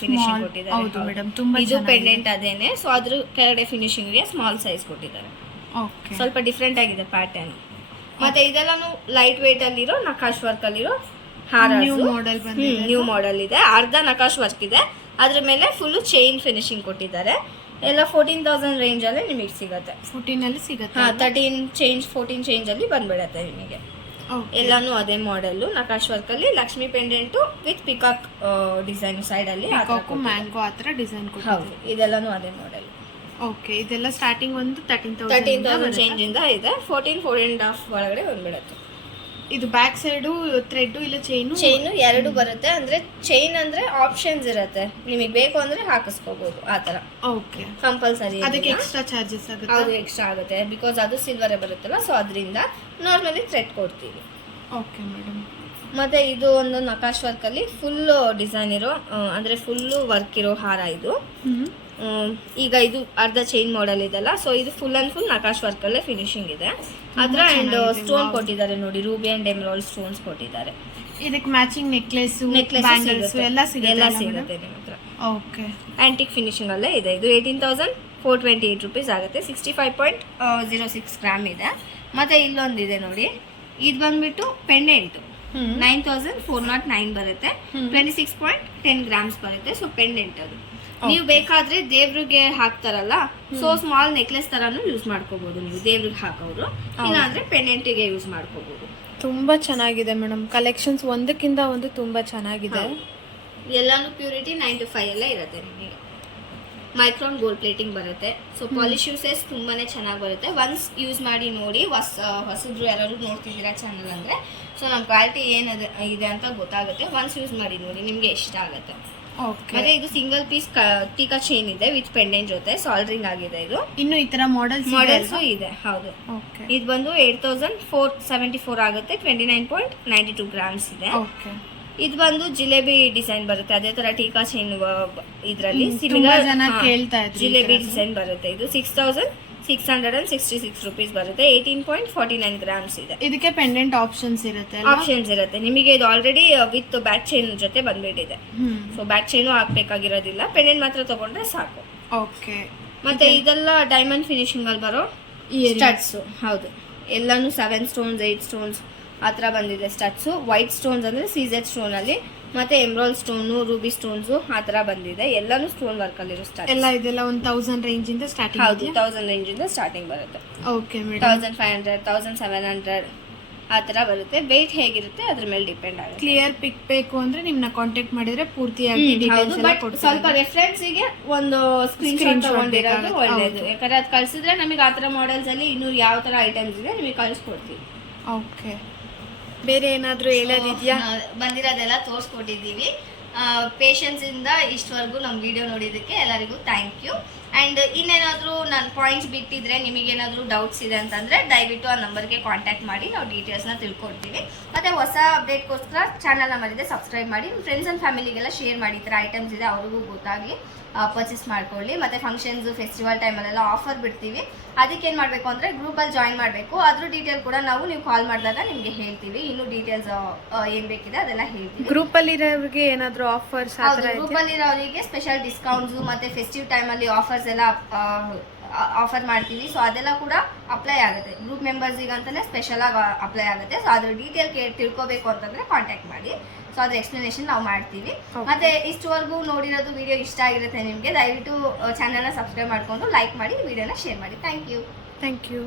ಫಿನಿಶಿಂಗ್ ಕೊಟ್ಟಿದ್ದಾರೆ. ಇದು ಪೆಂಡೆಂಟ್ ಅದೇನೆ. ಸೊ ಅದ್ರ ಕೆಳಗಡೆ ಫಿನಿಶಿಂಗ್ಗೆ ಸ್ಮಾಲ್ ಸೈಜ್ ಕೊಟ್ಟಿದ್ದಾರೆ. ಸ್ವಲ್ಪ ಡಿಫ್ರೆಂಟ್ ಆಗಿದೆ ಪ್ಯಾಟರ್ನ್. ಮತ್ತೆ ಇದೆಲ್ಲಾನು ಲೈಟ್ ವೇಟ್ ಅಲ್ಲಿರೋ ನಕಾಶ್ ವರ್ಕ್ ಅಲ್ಲಿರೋ ಹಾರ, ನ್ಯೂ ಮಾಡೆಲ್ ಇದೆ. ಅರ್ಧ ನಕಾಶ್ ವರ್ಕ್ ಇದೆ, ಅದ್ರ ಮೇಲೆ ಫುಲ್ ಚೈನ್ ಫಿನಿಶಿಂಗ್ ಕೊಟ್ಟಿದ್ದಾರೆ. ಎಲ್ಲ 14,000 ರೇಂಜ್ ಅಲ್ಲಿ ನಿಮಗೆ ಸಿಗುತ್ತೆ. 14 ಅಲ್ಲಿ ಸಿಗುತ್ತೆ. 13 ಚೇಂಜ್ 14 ಚೇಂಜ್ ಅಲ್ಲಿ ಬಂದ್ಬಿಡತ್ತೆ ನಿಮಗೆ. ಎಲ್ಲಾನು ಅದೇ ಮಾಡೆಲ್, ನಕಾಶ್ ವರ್ಕ್ ಅಲ್ಲಿ Lakshmi pendant with peacock design side ಅಲ್ಲಿ, ಮ್ಯಾಂಗೋ ಆತರ ಡಿಸೈನ್. ಹೌದು, ಇದೆಲ್ಲಾನು ಅದೇ ಮಾಡೆಲ್. ಓಕೆ, ಇದೆಲ್ಲ ಸ್ಟಾರ್ಟಿಂಗ್ ಒಂದು 13,000 ಚೇಂಜ್ ಇಂದ ಇದೆ. 14.5 ಒಳಗಡೆ ಬಂದ್ಬಿಡತ್ತೆ. ಇದು ಬ್ಯಾಕ್ ಸೈಡು ಥ್ರೆಡ್ ಇಲ್ಲ ಚೈನು 2 ಬರುತ್ತೆ. ಅಂದ್ರೆ ಚೈನ್ ಅಂದ್ರೆ ಆಪ್ಷನ್ಸ್ ಇರುತ್ತೆ, ನಿಮಗೆ ಬೇಕು ಅಂದ್ರೆ ಹಾಕಿಸ್ಕೋಬಹುದು ಆ ತರ. Okay, compulsory. ಅದಕ್ಕೆ ಎಕ್ಸ್ಟ್ರಾ ಚಾರ್ಜಸ್ ಆಗುತ್ತೆ. ಅದು ಎಕ್ಸ್ಟ್ರಾ ಆಗುತ್ತೆ, ಬಿಕಾಸ್ ಅದು ಸಿಲ್ವರ್ ಬರುತ್ತಲ್ಲ. ಸೊ ಅದರಿಂದ ನಾರ್ಮಲಿ ಥ್ರೆಡ್ ಕೊಡ್ತೀವಿ. Okay madam. ಮತ್ತೆ ಇದು ಒಂದು ನಕಾಶ್ ವರ್ಕ್ ಅಲ್ಲಿ ಫುಲ್ ಡಿಸೈನ್ ಇರೋ, ಅಂದ್ರೆ ಫುಲ್ ವರ್ಕ್ ಇರೋ ಹಾರ ಇದು. ಈಗ ಇದು ಅರ್ಧ ಚೈನ್ ಮಾಡೆಲ್ ಇದೆಲ್ಲ. ಸೊ ಇದು ಫುಲ್ ಅಂಡ್ ಫುಲ್ ನಕಾಶ್ ವರ್ಕ್ ಅಲ್ಲೇ ಫಿನಿಶಿಂಗ್ ಇದೆ. ಅದ್ರ ಅಂಡ್ ಸ್ಟೋನ್ ಕೊಟ್ಟಿದ್ದಾರೆ ನೋಡಿ, ರೂಬಿ ಅಂಡ್ ಎಮರಾಲ್ಡ್ ಸ್ಟೋನ್ಸ್ ಕೊಟ್ಟಿದ್ದಾರೆ. ಇದಕ್ಕೆ ಮ್ಯಾಚಿಂಗ್ ನೆಕ್ಲೆಸ್ ಬ್ಯಾಂಗಲ್ಸ್ ಎಲ್ಲ ಸಿಗುತ್ತೆ ನಿಮ್ಮ ಹತ್ರ. ಓಕೆ, ಆಂಟಿಕ್ ಫಿನಿಶಿಂಗ್ ಅಲ್ಲೇ ಇದೆ. ಇದು 18,428 ರೂಪೀಸ್ ಆಗುತ್ತೆ. 65.06 ಗ್ರಾಮ್ ಇದೆ. ಮತ್ತೆ ಇಲ್ಲೊಂದಿದೆ ನೋಡಿ, ಇದು ಬಂದ್ಬಿಟ್ಟು ಪೆಂಡೆಂಟ್ 9,409 ಬರುತ್ತೆ. 26.10 ಗ್ರಾಮ್ಸ್ ಬರುತ್ತೆ. ಸೊ ಪೆಂಡೆಂಟ್ ಅದು ನೀವು ಬೇಕಾದ್ರೆ ದೇವ್ರಿಗೆ ಹಾಕ್ತಾರಲ್ಲ, ಸೊ ಸ್ಮಾಲ್ ನೆಕ್ಲೆಸ್ ತರಾನು ಯೂಸ್ ಮಾಡ್ಕೋಬಹುದು. ನೀವು ದೇವ್ರಿಗೆ ಹಾಕೋರು, ಇಲ್ಲ ಅಂದ್ರೆ ಪೆಂಡೆಂಟಿಗೆ ಯೂಸ್ ಮಾಡ್ಕೋಬಹುದು. ತುಂಬಾ ಚೆನ್ನಾಗಿದೆ ಮೇಡಮ್, ಕಲೆಕ್ಷನ್ಸ್ ಒಂದಕ್ಕಿಂತ ಒಂದು ತುಂಬಾ ಚೆನ್ನಾಗಿದೆ. ಎಲ್ಲಾನು ಪ್ಯೂರಿಟಿ 9 to 5 ಎಲ್ಲ ಇರುತ್ತೆ ನಿಮಗೆ. ಮೈಕ್ರೋನ್ ಗೋಲ್ಡ್ ಪ್ಲೇಟಿಂಗ್ ಬರುತ್ತೆ. ಸೊ ಪಾಲಿಶ್ ಯೂಸಸ್ ತುಂಬಾನೇ ಚೆನ್ನಾಗಿ ಬರುತ್ತೆ. ಒನ್ಸ್ ಯೂಸ್ ಮಾಡಿ ನೋಡಿ. ಹೊಸದ್ರು ಯಾರು ನೋಡ್ತಿದ್ದೀರಾ ಚಾನಲ್ ಅಂದ್ರೆ, ಸೊ ನಮ್ಮ ಕ್ವಾಲಿಟಿ ಏನಿದೆ ಇದೆ ಅಂತ ಗೊತ್ತಾಗುತ್ತೆ. ಒನ್ಸ್ ಯೂಸ್ ಮಾಡಿ ನೋಡಿ, ನಿಮ್ಗೆ ಇಷ್ಟ ಆಗುತ್ತೆ. ಮತ್ತೆ ಇದು ಸಿಂಗಲ್ ಪೀಸ್ ಟೀಕಾ ಚೈನ್ ಇದೆ ವಿತ್ ಪೆಂಡೆಂಟ್ ಜೊತೆ ಸಾಲ್ಡ್ರಿಂಗ್ ಆಗಿದೆ. ಇದು ಇನ್ನು ಈ ತರ ಮಾಡೆಲ್ಸ್ ಇದೆ. ಹೌದು, ಇದು ಬಂದು 8,474 ಆಗುತ್ತೆ. 29.92 ಗ್ರಾಮ್ಸ್ ಇದೆ. ಇದು ಬಂದು ಜಿಲೇಬಿ ಡಿಸೈನ್ ಬರುತ್ತೆ. ಅದೇ ತರ ಟೀಕಾ ಚೈನ್ ಇದ್ರಲ್ಲಿ ಜಿಲೇಬಿ ಡಿಸೈನ್ ಬರುತ್ತೆ. ಇದು 6,666 ರೂಪೀಸ್ ಬರುತ್ತೆ. 18.49 ಗ್ರಾಮ್ಸ್ ಇದೆ. ಇದಕ್ಕೆ ಪೆಂಡೆಂಟ್ ಆಪ್ಷನ್ಸ್ ಇರುತ್ತೆ ನಿಮಗೆ. ಇದು ಆಲ್ರೆಡಿ ವಿತ್ ಬ್ಯಾಕ್ ಚೈನ್ ಜೊತೆ ಬಂದ್ಬಿಟ್ಟಿದೆ. ಸೊ ಬ್ಯಾಕ್ ಚೈನು ಹಾಕ್ಬೇಕಾಗಿರೋದಿಲ್ಲ, ಪೆಂಡೆಂಟ್ ಮಾತ್ರ ತಗೊಂಡ್ರೆ ಸಾಕು. ಓಕೆ, ಮತ್ತೆ ಇದೆಲ್ಲ ಡೈಮಂಡ್ ಫಿನಿಶಿಂಗ್ ಅಲ್ಲಿ ಬರೋ ಸ್ಟಡ್ಸ್. ಹೌದು, ಎಲ್ಲಾನು 7 ಸ್ಟೋನ್ಸ್ 8 ಸ್ಟೋನ್ಸ್ ಆ ಥರ ಬಂದಿದೆ ಸ್ಟಡ್ಸು. ವೈಟ್ ಸ್ಟೋನ್ಸ್ ಅಂದರೆ CZ ಸ್ಟೋನ್ ಅಲ್ಲಿ ಮತ್ತೆ ಎಮ್ರಾಲ್ ಸ್ಟೋನು, ರೂಬಿ ಸ್ಟೋನ್ಸು ಆ ಥರ ಬಂದಿದೆ. ಎಲ್ಲಾನು ಸ್ಟೋನ್ ವರ್ಕಲ್ಲಿರೋ ಸ್ಟಾರ್ಟ್. ಎಲ್ಲ ಇದೆಲ್ಲ 1000 ರೇಂಜಿಂದ ಸ್ಟಾರ್ಟಿಂಗ್ ಹೌದು, 1000 ರೇಂಜಿಂದ ಸ್ಟಾರ್ಟಿಂಗ್ ಬರುತ್ತೆ. Okay madam. 1500, 1700 ಆ ಥರ ಬರುತ್ತೆ. ವೆಯ್ಟ್ ಹೇಗಿರುತ್ತೆ ಅದ್ರ ಮೇಲೆ ಡಿಪೆಂಡ್ ಆಗುತ್ತೆ. ಕ್ಲಿಯರ್ ಪಿಕ್ ಬೇಕು ಅಂದ್ರೆ ನಿಮ್ನ ಕಾಂಟ್ಯಾಕ್ಟ್ ಮಾಡಿದ್ರೆ ಪೂರ್ತಿಯಾಗಿ ಡೀಟೇಲ್ಸ್ ಎಲ್ಲ ಬಟ್ ಕೊಡ್ತಾರೆ. ಸ್ವಲ್ಪ ರೆಫರೆನ್ಸಿಗೆ ಒಂದು ಸ್ಕ್ರೀನ್ ತಗೊಂಡಿರೋದು ಒಳ್ಳೇದು. ಯಾಕಂದ್ರೆ ಅದು ಕಳ್ಸಿದ್ರೆ ನಮಗೆ ಆ ಥರ ಮಾಡೆಲ್ಸ್ ಅಲ್ಲಿ ಇನ್ನೂ ಯಾವ ಥರ ಐಟಮ್ಸ್ ಇದೆ ನಿಮಗೆ ಕಳಿಸ್ಕೊಡ್ತೀವಿ. ಓಕೆ, ಬೇರೆ ಏನಾದರೂ ಹೇಳೋದಿದೆಯಾ? ಬಂದಿರೋದೆಲ್ಲ ತೋರಿಸ್ಕೊಟ್ಟಿದ್ದೀವಿ. ಪೇಷನ್ಸ್ ಇಂದ ಇಷ್ಟವರೆಗೂ ನಮ್ಮ ವಿಡಿಯೋ ನೋಡಿದ್ದಕ್ಕೆ ಎಲ್ಲರಿಗೂ ಥ್ಯಾಂಕ್ ಯು. ಆ್ಯಂಡ್ ಇನ್ನೇನಾದರೂ ನನ್ನ ಪಾಯಿಂಟ್ಸ್ ಬಿಟ್ಟಿದ್ರೆ ನಿಮಗೇನಾದರೂ ಡೌಟ್ಸ್ ಇದೆ ಅಂತಂದರೆ ದಯವಿಟ್ಟು ಆ ನಂಬರ್ಗೆ ಕಾಂಟ್ಯಾಕ್ಟ್ ಮಾಡಿ, ನಾವು ಡೀಟೇಲ್ಸ್ನ ತಿಳ್ಕೊಡ್ತೀವಿ. ಮತ್ತು ಹೊಸ ಅಪ್ಡೇಟ್ಗೋಸ್ಕರ ಚಾನಲ್ನ ಮಾಡಿದೆ ಸಬ್ಸ್ಕ್ರೈಬ್ ಮಾಡಿ, ನಿಮ್ಮ ಫ್ರೆಂಡ್ಸ್ ಆ್ಯಂಡ್ ಫ್ಯಾಮಿಲಿಗೆಲ್ಲ ಶೇರ್ ಮಾಡಿ. ಈ ಥರ ಐಟಮ್ಸ್ ಇದೆ ಅವ್ರಿಗೂ ಗೊತ್ತಾಗಲಿ, ಪರ್ಚೇಸ್ ಮಾಡ್ಕೊಳ್ಳಿ. ಮತ್ತು ಫಂಕ್ಷನ್ಸು, ಫೆಸ್ಟಿವಲ್ ಟೈಮಲ್ಲೆಲ್ಲ ಆಫರ್ ಬಿಡ್ತೀವಿ. ಅದಕ್ಕೆ ಏನು ಮಾಡಬೇಕು ಅಂದರೆ ಗ್ರೂಪಲ್ಲಿ ಜಾಯಿನ್ ಮಾಡಬೇಕು. ಅದ್ರ ಡೀಟೇಲ್ ಕೂಡ ನೀವು ಕಾಲ್ ಮಾಡಿದಾಗ ನಿಮಗೆ ಹೇಳ್ತೀವಿ. ಇನ್ನೂ ಡೀಟೇಲ್ಸ್ ಏನು ಬೇಕಿದೆ ಅದೆಲ್ಲ ಹೇಳ್ತೀವಿ. ಗ್ರೂಪಲ್ಲಿರೋರಿಗೆ ಏನಾದರೂ ಆಫರ್ಸ್ ಆ ಥರ ಇದೆಯಾ? ಗ್ರೂಪಲ್ಲಿರೋರಿಗೆ ಸ್ಪೆಷಲ್ ಡಿಸ್ಕೌಂಟ್ಸು ಮತ್ತು ಫೆಸ್ಟಿವ್ ಟೈಮಲ್ಲಿ ಆಫರ್ಸ್ ಎಲ್ಲ ಆಫರ್ ಮಾಡ್ತೀವಿ. ಸೊ ಅದೆಲ್ಲ ಕೂಡ ಅಪ್ಲೈ ಆಗುತ್ತೆ. ಗ್ರೂಪ್ ಮೆಂಬರ್ಸಿಗೆ ಅಂತಲೇ ಸ್ಪೆಷಲಾಗಿ ಅಪ್ಲೈ ಆಗುತ್ತೆ. ಸೊ ಅದ್ರ ಡೀಟೇಲ್ ತಿಳ್ಕೊಬೇಕು ಅಂತಂದರೆ ಕಾಂಟ್ಯಾಕ್ಟ್ ಮಾಡಿ. ಸೊ ಅದ್ರ ಎಕ್ಸ್ಪ್ಲನೇಷನ್ ನಾವು ಮಾಡ್ತೀವಿ. ಮತ್ತೆ ಇಷ್ಟವರೆಗೂ ನೋಡಿರೋದು ವಿಡಿಯೋ ಇಷ್ಟ ಆಗಿರುತ್ತೆ ನಿಮಗೆ, ದಯವಿಟ್ಟು ಚಾನಲ್ನ ಸಬ್ಸ್ಕ್ರೈಬ್ ಮಾಡಿಕೊಂಡು ಲೈಕ್ ಮಾಡಿ, ವಿಡಿಯೋನ ಶೇರ್ ಮಾಡಿ. Thank you.